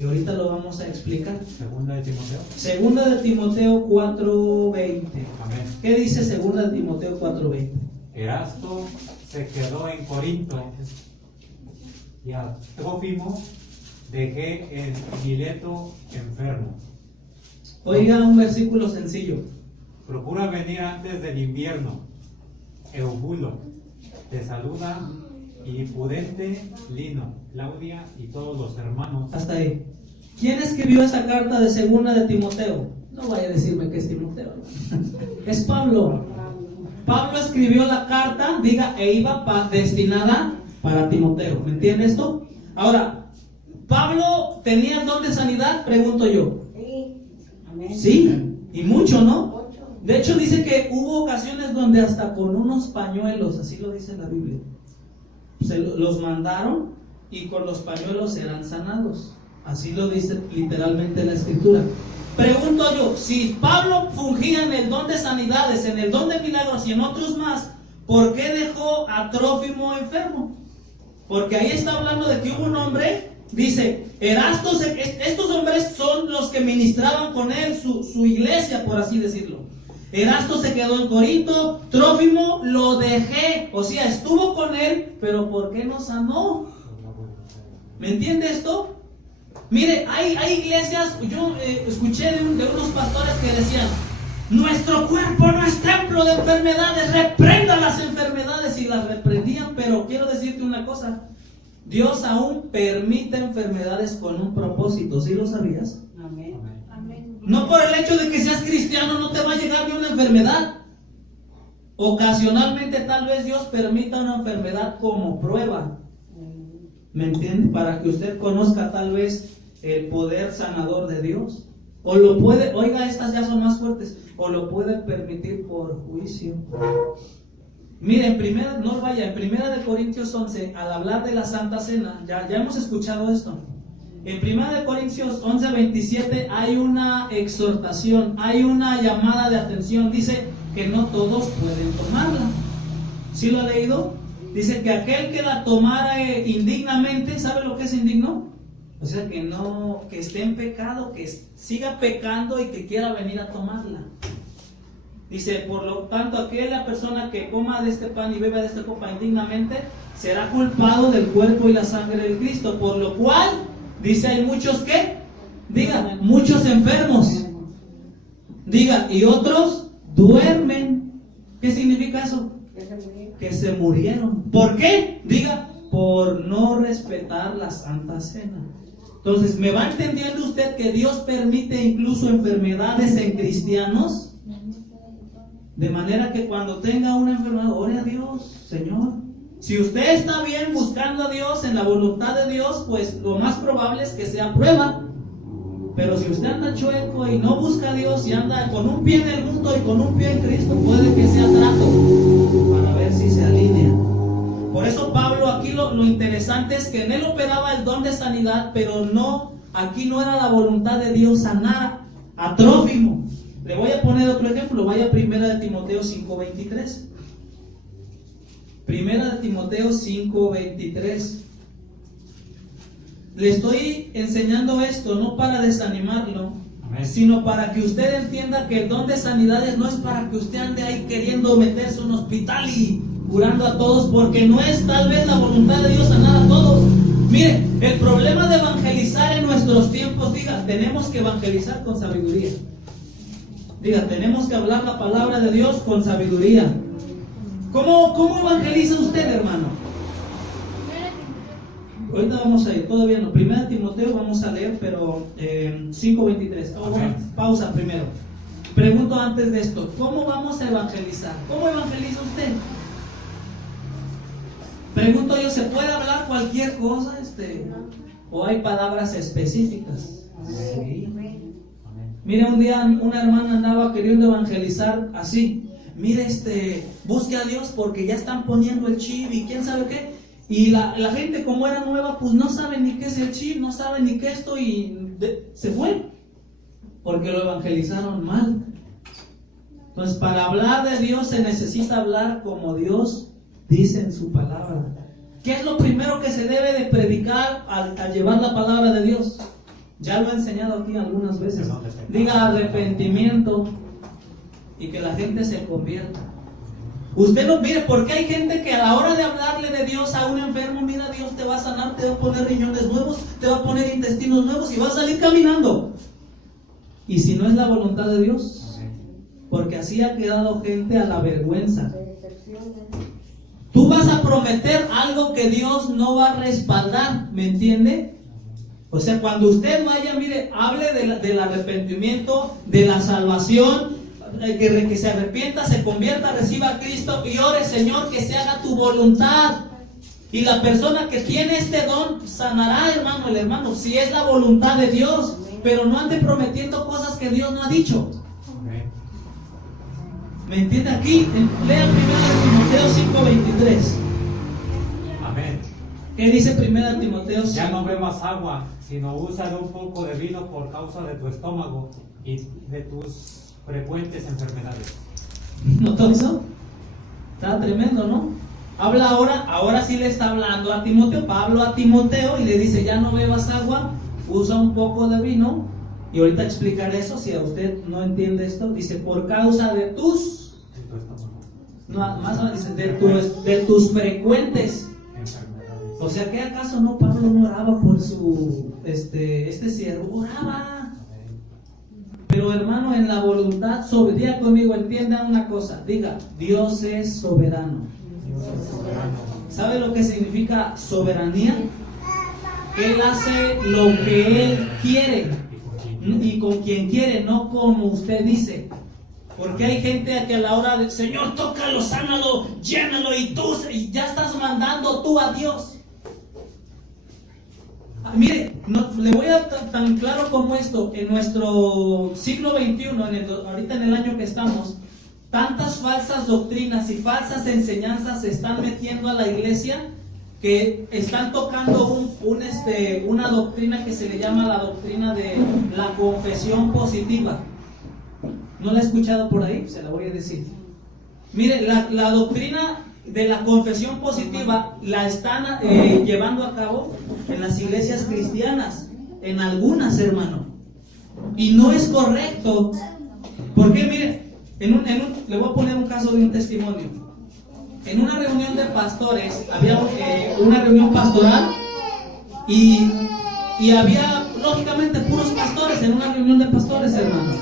Y ahorita lo vamos a explicar. Segunda de Timoteo. 2 de Timoteo 4:20. Amén. ¿Qué dice 2 de Timoteo 4:20? Erasto se quedó en Corinto y a Trófimo dejé en Mileto enfermo. Oiga un versículo sencillo. Procura venir antes del invierno. Eubulo te saluda, y Pudente, Lino, Claudia y todos los hermanos. Hasta ahí. ¿Quién escribió esa carta de 2 de Timoteo? No vaya a decirme que es Timoteo. Es Pablo. Pablo escribió la carta, diga, e iba destinada para Timoteo. ¿Me entiende esto? Ahora, ¿Pablo tenía el don de sanidad? Pregunto yo. Sí. Amén. Sí, y mucho, ¿no? De hecho dice que hubo ocasiones donde hasta con unos pañuelos, así lo dice la Biblia, los mandaron y con los pañuelos eran sanados. Así lo dice literalmente la Escritura. Pregunto yo, si Pablo fungía en el don de sanidades, en el don de milagros y en otros más, ¿por qué dejó a Trófimo enfermo? Porque ahí está hablando de que hubo un hombre, dice, Erasto, estos hombres son los que ministraban con él su iglesia, por así decirlo. Erasto se quedó en Corinto, Trófimo lo dejé, o sea, estuvo con él, pero ¿por qué no sanó? ¿Me entiende esto? Mire, hay iglesias, yo escuché de unos pastores que decían, nuestro cuerpo no es templo de enfermedades, reprenda las enfermedades, y las reprendían, pero quiero decirte una cosa, Dios aún permite enfermedades con un propósito, ¿sí lo sabías? Amén. No por el hecho de que seas cristiano no te va a llegar ni una enfermedad. Ocasionalmente tal vez Dios permita una enfermedad como prueba. ¿Me entiende? Para que usted conozca tal vez el poder sanador de Dios. O lo puede, oiga, estas ya son más fuertes, o lo puede permitir por juicio. Miren, en 1 de Corintios 11, al hablar de la Santa Cena, ya hemos escuchado esto. En 1 de Corintios 11:27 hay una exhortación, hay una llamada de atención. Dice que no todos pueden tomarla. ¿Sí lo ha leído? Dice que aquel que la tomara indignamente, ¿sabe lo que es indigno? O sea, que esté en pecado, que siga pecando y que quiera venir a tomarla. Dice, por lo tanto, aquella persona que coma de este pan y beba de esta copa indignamente, será culpado del cuerpo y la sangre de Cristo, por lo cual, dice, hay muchos que, diga, muchos enfermos, diga, y otros duermen. ¿Qué significa eso? Que se murieron. ¿Por qué? Diga, por no respetar la Santa Cena. Entonces, ¿me va entendiendo usted que Dios permite incluso enfermedades en cristianos? De manera que cuando tenga una enfermedad, ore a Dios, Señor. Si usted está bien buscando a Dios en la voluntad de Dios, pues lo más probable es que sea prueba. Pero si usted anda chueco y no busca a Dios y anda con un pie en el mundo y con un pie en Cristo, puede que sea trato para ver si se alinea. Por eso Pablo aquí lo interesante es que en él operaba el don de sanidad, pero no, aquí no era la voluntad de Dios sanar a Trófimo. Le voy a poner otro ejemplo, vaya a 1 de Timoteo 5:23. 1 de Timoteo 5:23. Le estoy enseñando esto no para desanimarlo, sino para que usted entienda que el don de sanidades no es para que usted ande ahí queriendo meterse a un hospital y curando a todos, porque no es tal vez la voluntad de Dios sanar a todos. Mire, el problema de evangelizar en nuestros tiempos, diga, tenemos que evangelizar con sabiduría. Diga, tenemos que hablar la palabra de Dios con sabiduría. ¿Cómo evangeliza usted, hermano? Ahorita vamos a ir, todavía no. 1 Timoteo vamos a leer, pero 5:23. Pausa primero. Pregunto antes de esto, ¿cómo vamos a evangelizar? ¿Cómo evangeliza usted? Pregunto yo, ¿se puede hablar cualquier cosa? ¿O hay palabras específicas? Sí. Mire, un día una hermana andaba queriendo evangelizar así. Mire, busque a Dios porque ya están poniendo el chip y quién sabe qué. Y la gente, como era nueva, pues no sabe ni qué es el chip, no sabe ni qué esto, y se fue porque lo evangelizaron mal. Entonces, para hablar de Dios se necesita hablar como Dios dice en su palabra. ¿Qué es lo primero que se debe de predicar al llevar la palabra de Dios? Ya lo he enseñado aquí algunas veces. Diga arrepentimiento y que la gente se convierta. Usted no, mire, porque hay gente que a la hora de hablarle de Dios a un enfermo, mira, Dios te va a sanar, te va a poner riñones nuevos, te va a poner intestinos nuevos y va a salir caminando. Y si no es la voluntad de Dios, porque así ha quedado gente a la vergüenza. Tú vas a prometer algo que Dios no va a respaldar, ¿me entiende? O sea, cuando usted vaya, mire, hable del arrepentimiento, de la salvación, que se arrepienta, se convierta, reciba a Cristo y ore, Señor, que se haga tu voluntad. Y la persona que tiene este don sanará, hermano, el hermano, si es la voluntad de Dios, pero no ande prometiendo cosas que Dios no ha dicho. ¿Me entiende? Aquí, lea 1 Timoteo 5:23. Amén. ¿Qué dice 1 Timoteo 5? Ya no bebas agua, sino usa de un poco de vino por causa de tu estómago y de tus frecuentes enfermedades. ¿Notó eso? Está tremendo, ¿no? Habla ahora sí le está hablando a Timoteo, Pablo a Timoteo, y le dice, ya no bebas agua, usa un poco de vino. Y ahorita explicaré eso, si a usted no entiende esto. Dice, por causa de tus, no, más o menos dice, de tus frecuentes enfermedades. O sea, ¿qué acaso no Pablo no oraba por su este siervo? Oraba. Pero hermano, en la voluntad, diga conmigo, entienda una cosa, diga, Dios es soberano. ¿Sabe lo que significa soberanía? Él hace lo que Él quiere y con quien quiere, no como usted dice. Porque hay gente que a la hora del Señor, tócalo, sánalo, llénalo, y ya estás mandando tú a Dios. Mire, le voy a tan claro como esto. En nuestro siglo XXI, ahorita en el año que estamos, tantas falsas doctrinas y falsas enseñanzas se están metiendo a la iglesia, que están tocando una doctrina que se le llama la doctrina de la confesión positiva. ¿No la he escuchado por ahí? Se la voy a decir. Mire, la doctrina de la confesión positiva la están llevando a cabo en las iglesias cristianas, en algunas, hermano, y no es correcto. Porque mire, le voy a poner un caso de un testimonio. En una reunión de pastores, había una reunión pastoral y había lógicamente puros pastores en una reunión de pastores, hermano.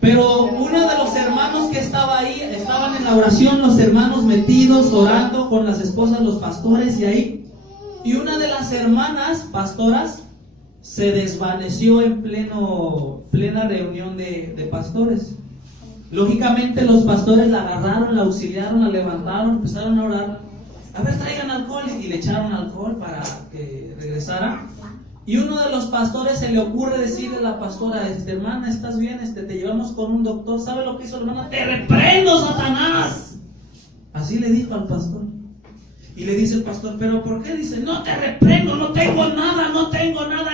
Pero uno de los hermanos que estaba ahí, estaban en la oración los hermanos metidos, orando con las esposas, los pastores y una de las hermanas pastoras se desvaneció en plena reunión de pastores. Lógicamente los pastores la agarraron, la auxiliaron, la levantaron, empezaron a orar. A ver, traigan alcohol, y le echaron alcohol para que regresara. Y uno de los pastores se le ocurre decirle a la pastora, hermana, ¿estás bien? Te llevamos con un doctor. ¿Sabe lo que hizo la hermana? ¡Te reprendo, Satanás! Así le dijo al pastor. Y le dice el pastor, ¿pero por qué? Dice, no te reprendo, no tengo nada,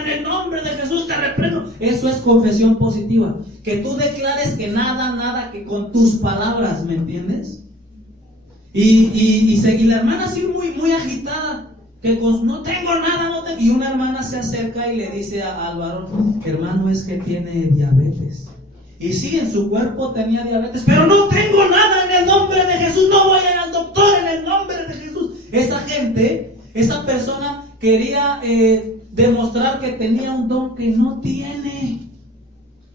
en el nombre de Jesús te reprendo. Eso es confesión positiva. Que tú declares que nada, que con tus palabras, ¿me entiendes? Y la hermana así muy agitada. no tengo nada, no tengo. Y una hermana se acerca y le dice al varón, hermano, es que tiene diabetes. Y sí, en su cuerpo tenía diabetes, pero no tengo nada en el nombre de Jesús, no voy a ir al doctor en el nombre de Jesús. Esa gente, esa persona quería demostrar que tenía un don que no tiene.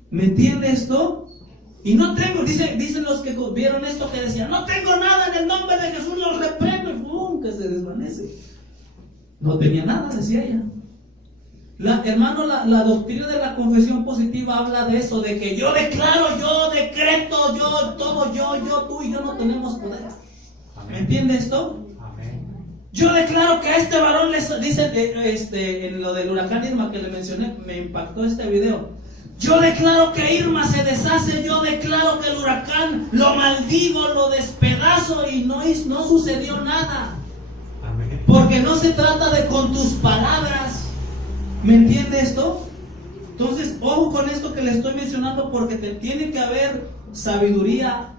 ¿Me entiende esto? Y no tengo, dicen los que vieron esto que decían, no tengo nada en el nombre de Jesús, los reprendo, y ¡pum!, que se desvanece. No tenía nada, decía ella. Hermano, la doctrina de la confesión positiva habla de eso, de que yo declaro, yo decreto, yo todo, tú y yo no tenemos poder. ¿Me entiende esto? Yo declaro que a este varón dice, en lo del huracán Irma que le mencioné, me impactó este video. Yo declaro que Irma se deshace, yo declaro que el huracán lo maldigo, lo despedazo y no sucedió nada. Porque no se trata de con tus palabras. ¿Me entiende esto? Entonces, ojo con esto que le estoy mencionando, porque tiene que haber sabiduría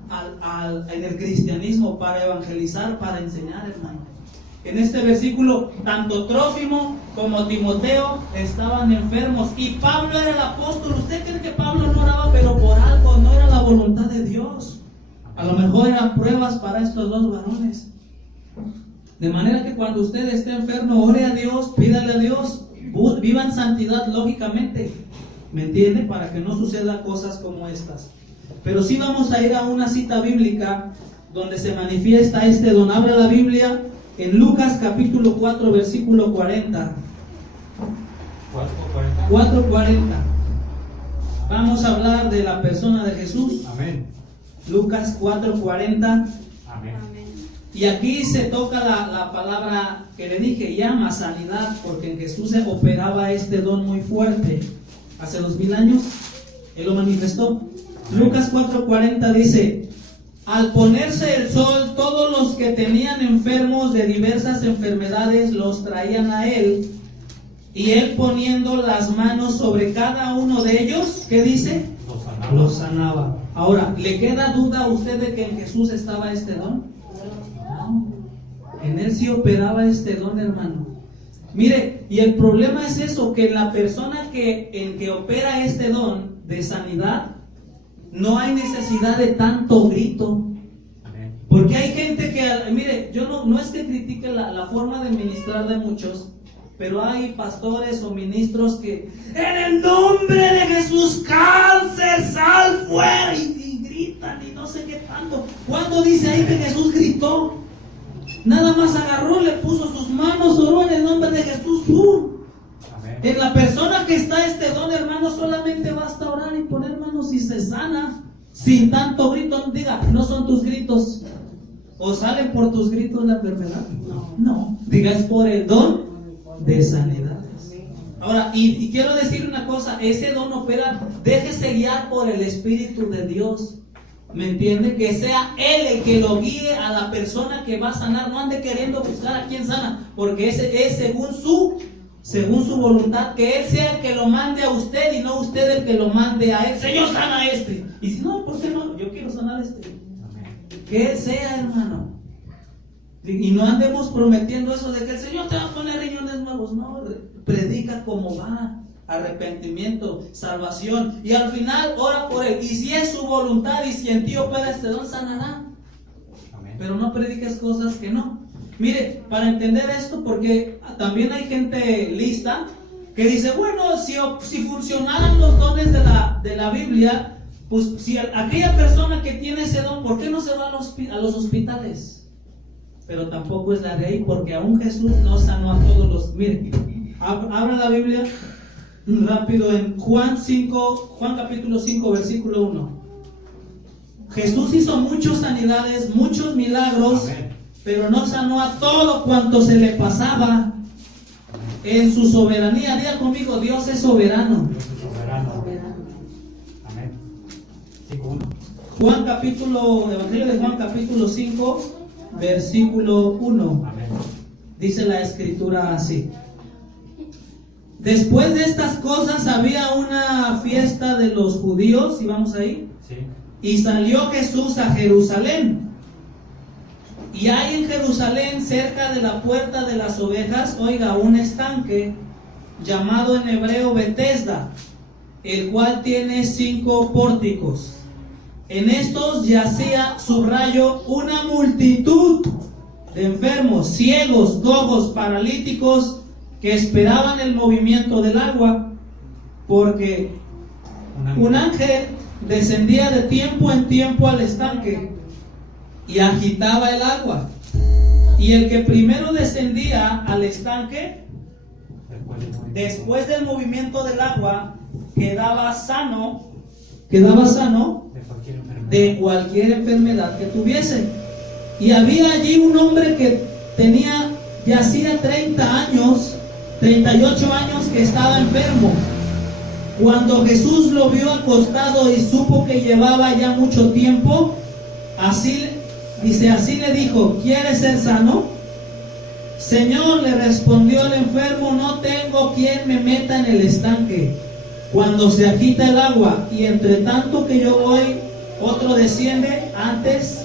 en el cristianismo para evangelizar, para enseñar, hermano. En este versículo, tanto Trófimo como Timoteo estaban enfermos y Pablo era el apóstol. ¿Usted cree que Pablo no oraba, pero por algo? No era la voluntad de Dios. A lo mejor eran pruebas para estos dos varones. De manera que cuando usted esté enfermo, ore a Dios, pídale a Dios, viva en santidad lógicamente. ¿Me entiende? Para que no sucedan cosas como estas. Pero sí vamos a ir a una cita bíblica donde se manifiesta este don. Abra la Biblia en Lucas capítulo 4, versículo 40. 4:40. Vamos a hablar de la persona de Jesús. Amén. Lucas 4:40. Amén. Y aquí se toca la palabra que le dije, llama sanidad, porque en Jesús se operaba este don muy fuerte. Hace 2000 años, Él lo manifestó. Lucas 4:40 dice, al ponerse el sol, todos los que tenían enfermos de diversas enfermedades los traían a Él, y Él poniendo las manos sobre cada uno de ellos, ¿qué dice? Los sanaba. Ahora, ¿le queda duda a usted de que en Jesús estaba este don? En Él sí operaba este don, hermano. Mire, y el problema es eso, que la persona en que opera este don de sanidad, no hay necesidad de tanto grito. Porque hay gente que, mire, yo no es que critique la forma de ministrar de muchos, pero hay pastores o ministros que en el nombre de Jesús, cáncer, sal fuera, y gritan y no sé qué tanto. ¿Cuándo dice ahí que Jesús gritó? Nada más agarró, le puso sus manos, oró en el nombre de Jesús. ¡Pum! En la persona que está este don, hermano, solamente basta orar y poner manos y se sana. Sin tanto grito. Diga, no son tus gritos. ¿O salen por tus gritos la enfermedad? No. Diga, es por el don de sanidad. Ahora, y quiero decir una cosa, ese don opera, déjese guiar por el Espíritu de Dios. ¿Me entiende? Que sea Él el que lo guíe a la persona que va a sanar. No ande queriendo buscar a quien sana, porque ese es según su voluntad, que Él sea el que lo mande a usted y no usted el que lo mande a Él. Señor, sana a este. Y si no, ¿por qué no? Yo quiero sanar a este. Que Él sea, hermano. Y no andemos prometiendo eso de que el Señor te va a poner riñones nuevos. No, predica como va. Arrepentimiento, salvación, y al final ora por Él. Y si es su voluntad y si en ti opera este don, sanará. Amén. Pero no prediques cosas que no. Mire, para entender esto, porque también hay gente lista que dice, bueno, si funcionaran los dones de la Biblia, pues si aquella persona que tiene ese don, ¿por qué no se va a los hospitales? Pero tampoco es la de ahí, porque aún Jesús no sanó a todos los. Mire, abra la Biblia rápido en Juan capítulo 5, versículo 1. Jesús hizo muchas sanidades, muchos milagros. Amén. Pero no sanó a todo cuanto se le pasaba. En su soberanía, diga conmigo, Dios es soberano. Dios es soberano. Amén. 5:1. Evangelio de Juan capítulo 5, versículo 1. Amén. Dice la escritura así. Después de estas cosas había una fiesta de los judíos, ¿y vamos ahí? Sí. Y salió Jesús a Jerusalén. Y hay en Jerusalén, cerca de la puerta de las ovejas, oiga, un estanque llamado en hebreo Betesda, el cual tiene 5 pórticos. En estos yacía, subrayo, una multitud de enfermos, ciegos, cojos, paralíticos, que esperaban el movimiento del agua, porque un ángel descendía de tiempo en tiempo al estanque y agitaba el agua. Y el que primero descendía al estanque, después del movimiento del agua, quedaba sano de cualquier enfermedad que tuviese. Y había allí un hombre que yacía 38 años que estaba enfermo. Cuando Jesús lo vio acostado y supo que llevaba ya mucho tiempo, así le dijo: ¿quieres ser sano? Señor, le respondió el enfermo, no tengo quien me meta en el estanque cuando se agita el agua, y entre tanto que yo voy, otro desciende antes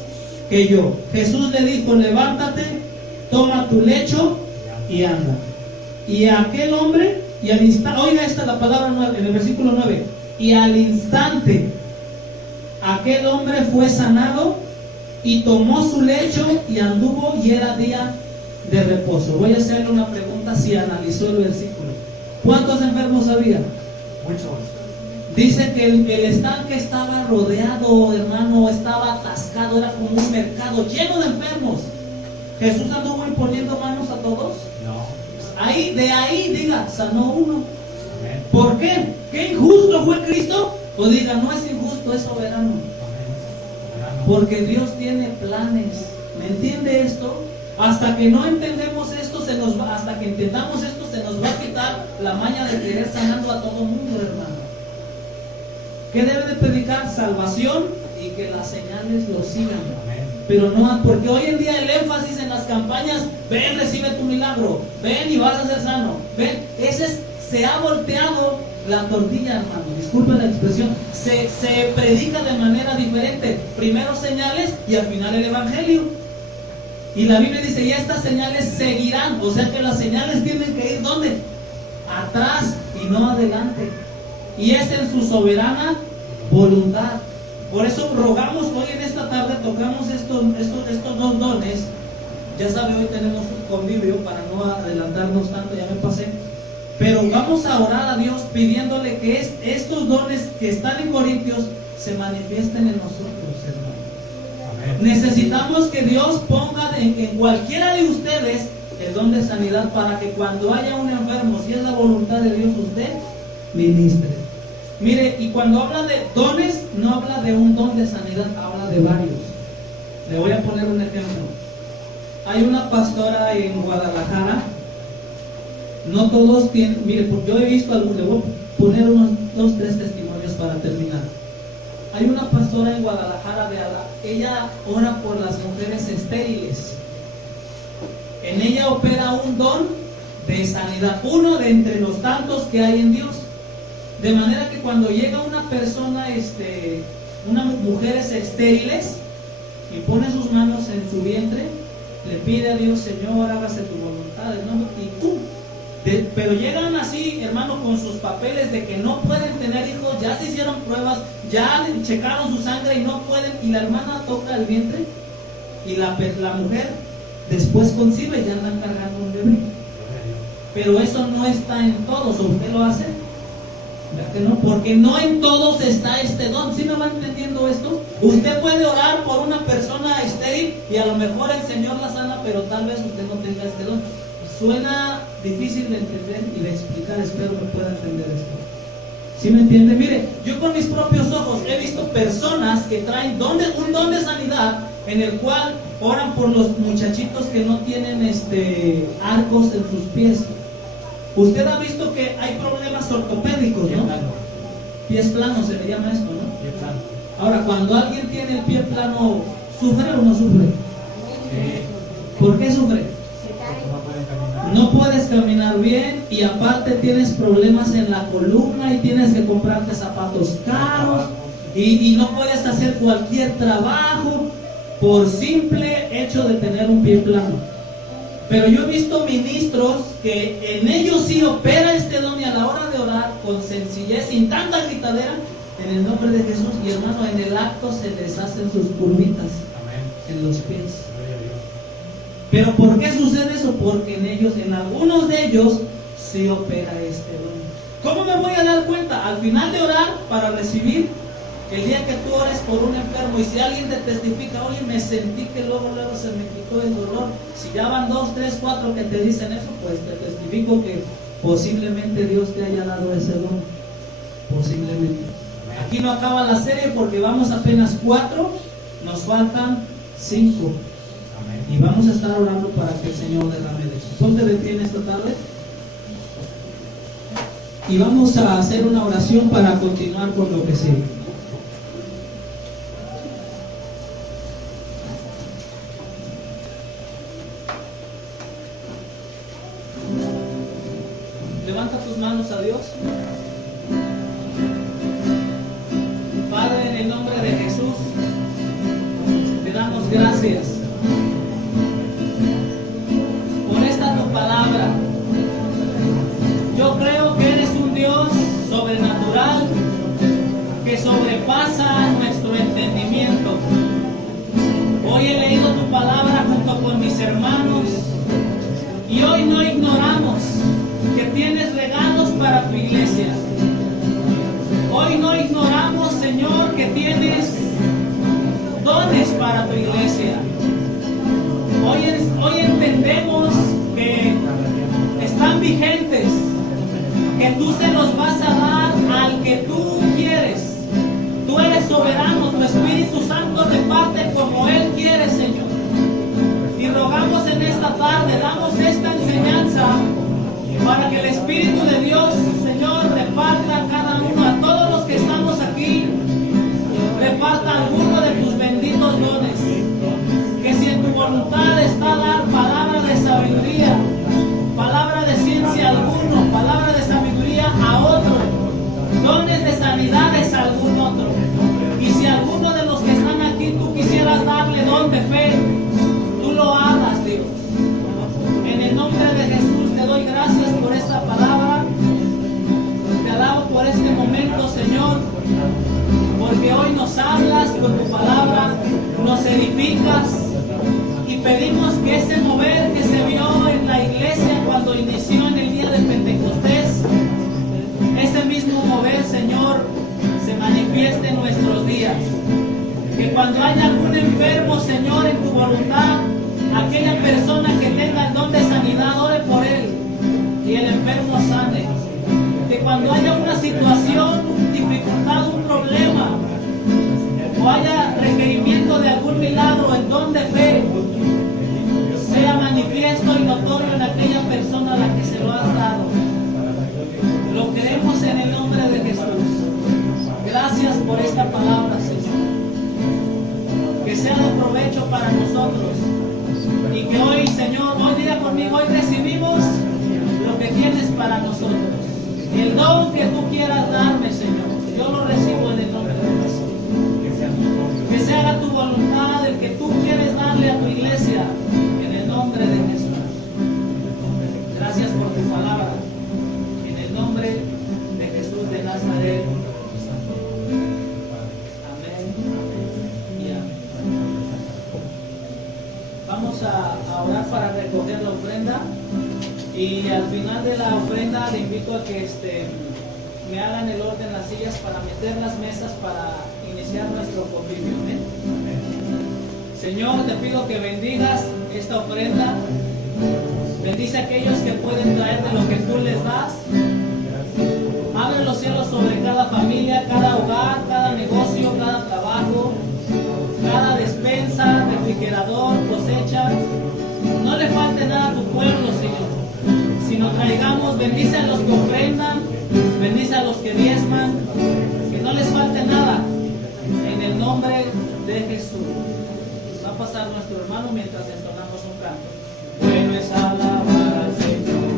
que yo. Jesús le dijo: levántate, toma tu lecho y anda. Y aquel hombre, y al instante, oiga esta la palabra 9, en el versículo 9, y al instante aquel hombre fue sanado y tomó su lecho y anduvo, y era día de reposo. Voy a hacerle una pregunta si analizó el versículo. ¿Cuántos enfermos había? Muchos. Dice que el estanque estaba rodeado, hermano, estaba atascado, era como un mercado lleno de enfermos. ¿Jesús anduvo imponiendo manos a todos? No. De ahí diga, sanó uno. Amén. ¿Por qué? ¿Qué injusto fue Cristo? O diga, no es injusto, es soberano. Amén. Porque Dios tiene planes. ¿Me entiende esto? Hasta que no entendemos esto, hasta que entendamos esto, se nos va a quitar la maña de querer sanando a todo mundo, hermano. ¿Qué debe de predicar? Salvación y que las señales lo sigan. Amén. Pero no, porque hoy en día el énfasis en las campañas, ven, recibe tu milagro, ven y vas a ser sano, ven, se ha volteado la tortilla, hermano, disculpe la expresión, se predica de manera diferente, primero señales y al final el evangelio. Y la Biblia dice, y estas señales seguirán, o sea que las señales tienen que ir ¿dónde? Atrás y no adelante. Y es en su soberana voluntad. Por eso rogamos hoy en esta tarde, tocamos estos 2 dones. Ya sabe, hoy tenemos un convivio para no adelantarnos tanto, ya me pasé. Pero vamos a orar a Dios pidiéndole que estos dones que están en Corintios se manifiesten en nosotros, hermano. Necesitamos que Dios ponga en cualquiera de ustedes el don de sanidad, para que cuando haya un enfermo, si es la voluntad de Dios, usted ministre. Mire, y cuando habla de dones, no habla de un don de sanidad, habla de varios. Le voy a poner un ejemplo. Hay una pastora en Guadalajara. No todos tienen, mire, yo he visto algunos, le voy a poner unos 2, 3 testimonios para terminar. Hay una pastora en Guadalajara, ella ora por las mujeres estériles. En ella opera un don de sanidad, uno de entre los tantos que hay en Dios. De manera que cuando llega una persona, unas mujeres estériles, y pone sus manos en su vientre, le pide a Dios: Señor, hágase tu voluntad, hermano, y ¡pum! Pero llegan así, hermano, con sus papeles de que no pueden tener hijos, ya se hicieron pruebas, ya checaron su sangre y no pueden, y la hermana toca el vientre, y la mujer después concibe y ya andan cargando un bebé. Pero eso no está en todos, ¿o usted lo hace? ¿Verdad que no? Porque no en todos está este don. ¿Sí me va entendiendo esto? Usted puede orar por una persona estéril y a lo mejor el Señor la sana, pero tal vez usted no tenga este don. Suena difícil de entender y de explicar, espero que pueda entender esto. ¿Sí me entiende? Mire, yo con mis propios ojos he visto personas que traen un don de sanidad, en el cual oran por los muchachitos que no tienen arcos en sus pies. Usted ha visto que hay problemas ortopédicos, ¿no? Pies planos se le llama esto, ¿no? Pie plano. Ahora, cuando alguien tiene el pie plano, ¿sufre o no sufre? ¿Por qué sufre? No puedes caminar bien, y aparte tienes problemas en la columna y tienes que comprarte zapatos caros y no puedes hacer cualquier trabajo por simple hecho de tener un pie plano. Pero yo he visto ministros que en ellos sí opera este don y a la hora de orar con sencillez, sin tanta gritadera, en el nombre de Jesús, y hermano, en el acto se les hacen sus curvitas en los pies. Pero ¿por qué sucede eso? Porque en algunos de ellos sí opera este don. ¿Cómo me voy a dar cuenta? Al final de orar para recibir, el día que tú ores por un enfermo y si alguien te testifica, oye, me sentí que luego se me quitó el dolor. Si ya van 2, 3, 4 que te dicen eso, pues te testifico que posiblemente Dios te haya dado ese don. Posiblemente. Aquí no acaba la serie porque vamos apenas 4, nos faltan 5. Y vamos a estar orando para que el Señor derrame de eso. Ponte de pie en esta tarde. Y vamos a hacer una oración para continuar con lo que sigue. Levanta tus manos a Dios. Padre, en el nombre de Jesús, te damos gracias por esta tu palabra. Yo creo que eres un Dios sobrenatural que sobrepasa nuestro entendimiento. Hoy he leído tu palabra junto con mis hermanos y hoy no ignoramos que tienes regalos para tu iglesia. Hoy no ignoramos, Señor, que tienes dones para tu iglesia. Hoy entendemos que están vigentes, que tú se los vas a dar al que tú quieres. Tú eres soberano, tu Espíritu Santo reparte como Él quiere, Señor. Y rogamos en esta tarde, damos esta enseñanza para que el Espíritu de Dios, Señor, reparta a cada uno, a todos los que estamos aquí, reparta alguno de tus benditos dones. Que si en tu voluntad está dar palabra de sabiduría, palabra de ciencia a alguno, palabra de sabiduría a otro, dones de sanidades a algún otro. Y si alguno de los que están aquí tú quisieras darle don de fe, tú lo hagas, Dios. En el nombre de Jesús te doy gracias por esta palabra. Te alabo por este momento, Señor, porque hoy nos hablas con tu palabra, nos edificas y pedimos que ese mover que se vio en la iglesia cuando inició en el día de Pentecostés, ese mismo mover, Señor, se manifieste en nuestros días. Que cuando haya algún enfermo, Señor, en tu voluntad, aquella persona que tenga el don de sanidad, ore por él y el enfermo sane. Que cuando haya una situación, dificultad, un problema, o haya requerimiento de algún milagro, el don de fe sea manifiesto y notorio en aquella persona a la que se lo has dado. Lo queremos en el nombre de Jesús. Gracias por esta palabra, Señor. Que sea de provecho para nosotros. Y que hoy, Señor, hoy diga conmigo, hoy recibimos lo que tienes para nosotros. El don que tú quieras darme, Señor, yo lo recibo en el nombre de Jesús. Que se haga tu voluntad, el que tú quieres darle a tu iglesia, en el nombre de Jesús. Gracias por tu palabra. En el nombre de Jesús de Nazaret. Amén y amén. Vamos a orar para recoger la ofrenda. Y al final de la ofrenda le invito a que me hagan el orden las sillas para meter las mesas para iniciar nuestro convivio. ¿Amén? Señor, te pido que bendigas esta ofrenda. Bendice a aquellos que pueden traer de lo que tú les das. Abre los cielos sobre cada familia, cada hogar, cada negocio, cada trabajo, cada despensa, refrigerador, cosecha. No le falte nada a tu pueblo, Señor. Sino traigamos, bendice a los que ofrendan, bendice a los que diezman, que no les falte nada, en el nombre de Jesús. Va a pasar nuestro hermano mientras entonamos un canto. Bueno es alabar al Señor,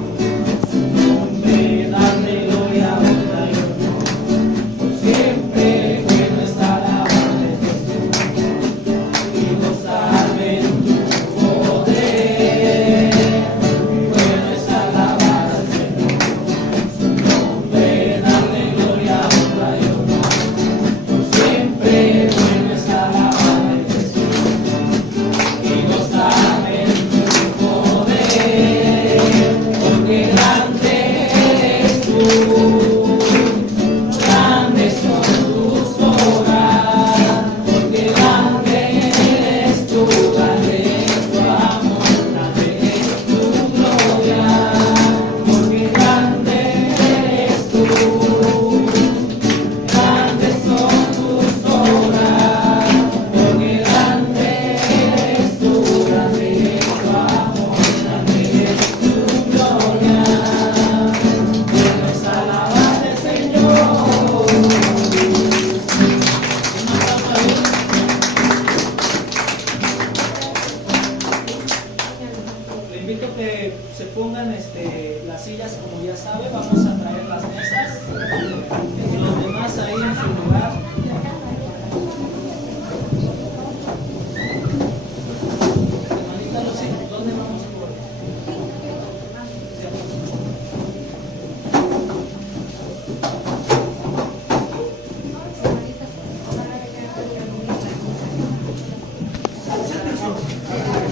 nombre, darle gloria, honra y honor, por siempre bueno es alabar al Señor, y gozar corazón.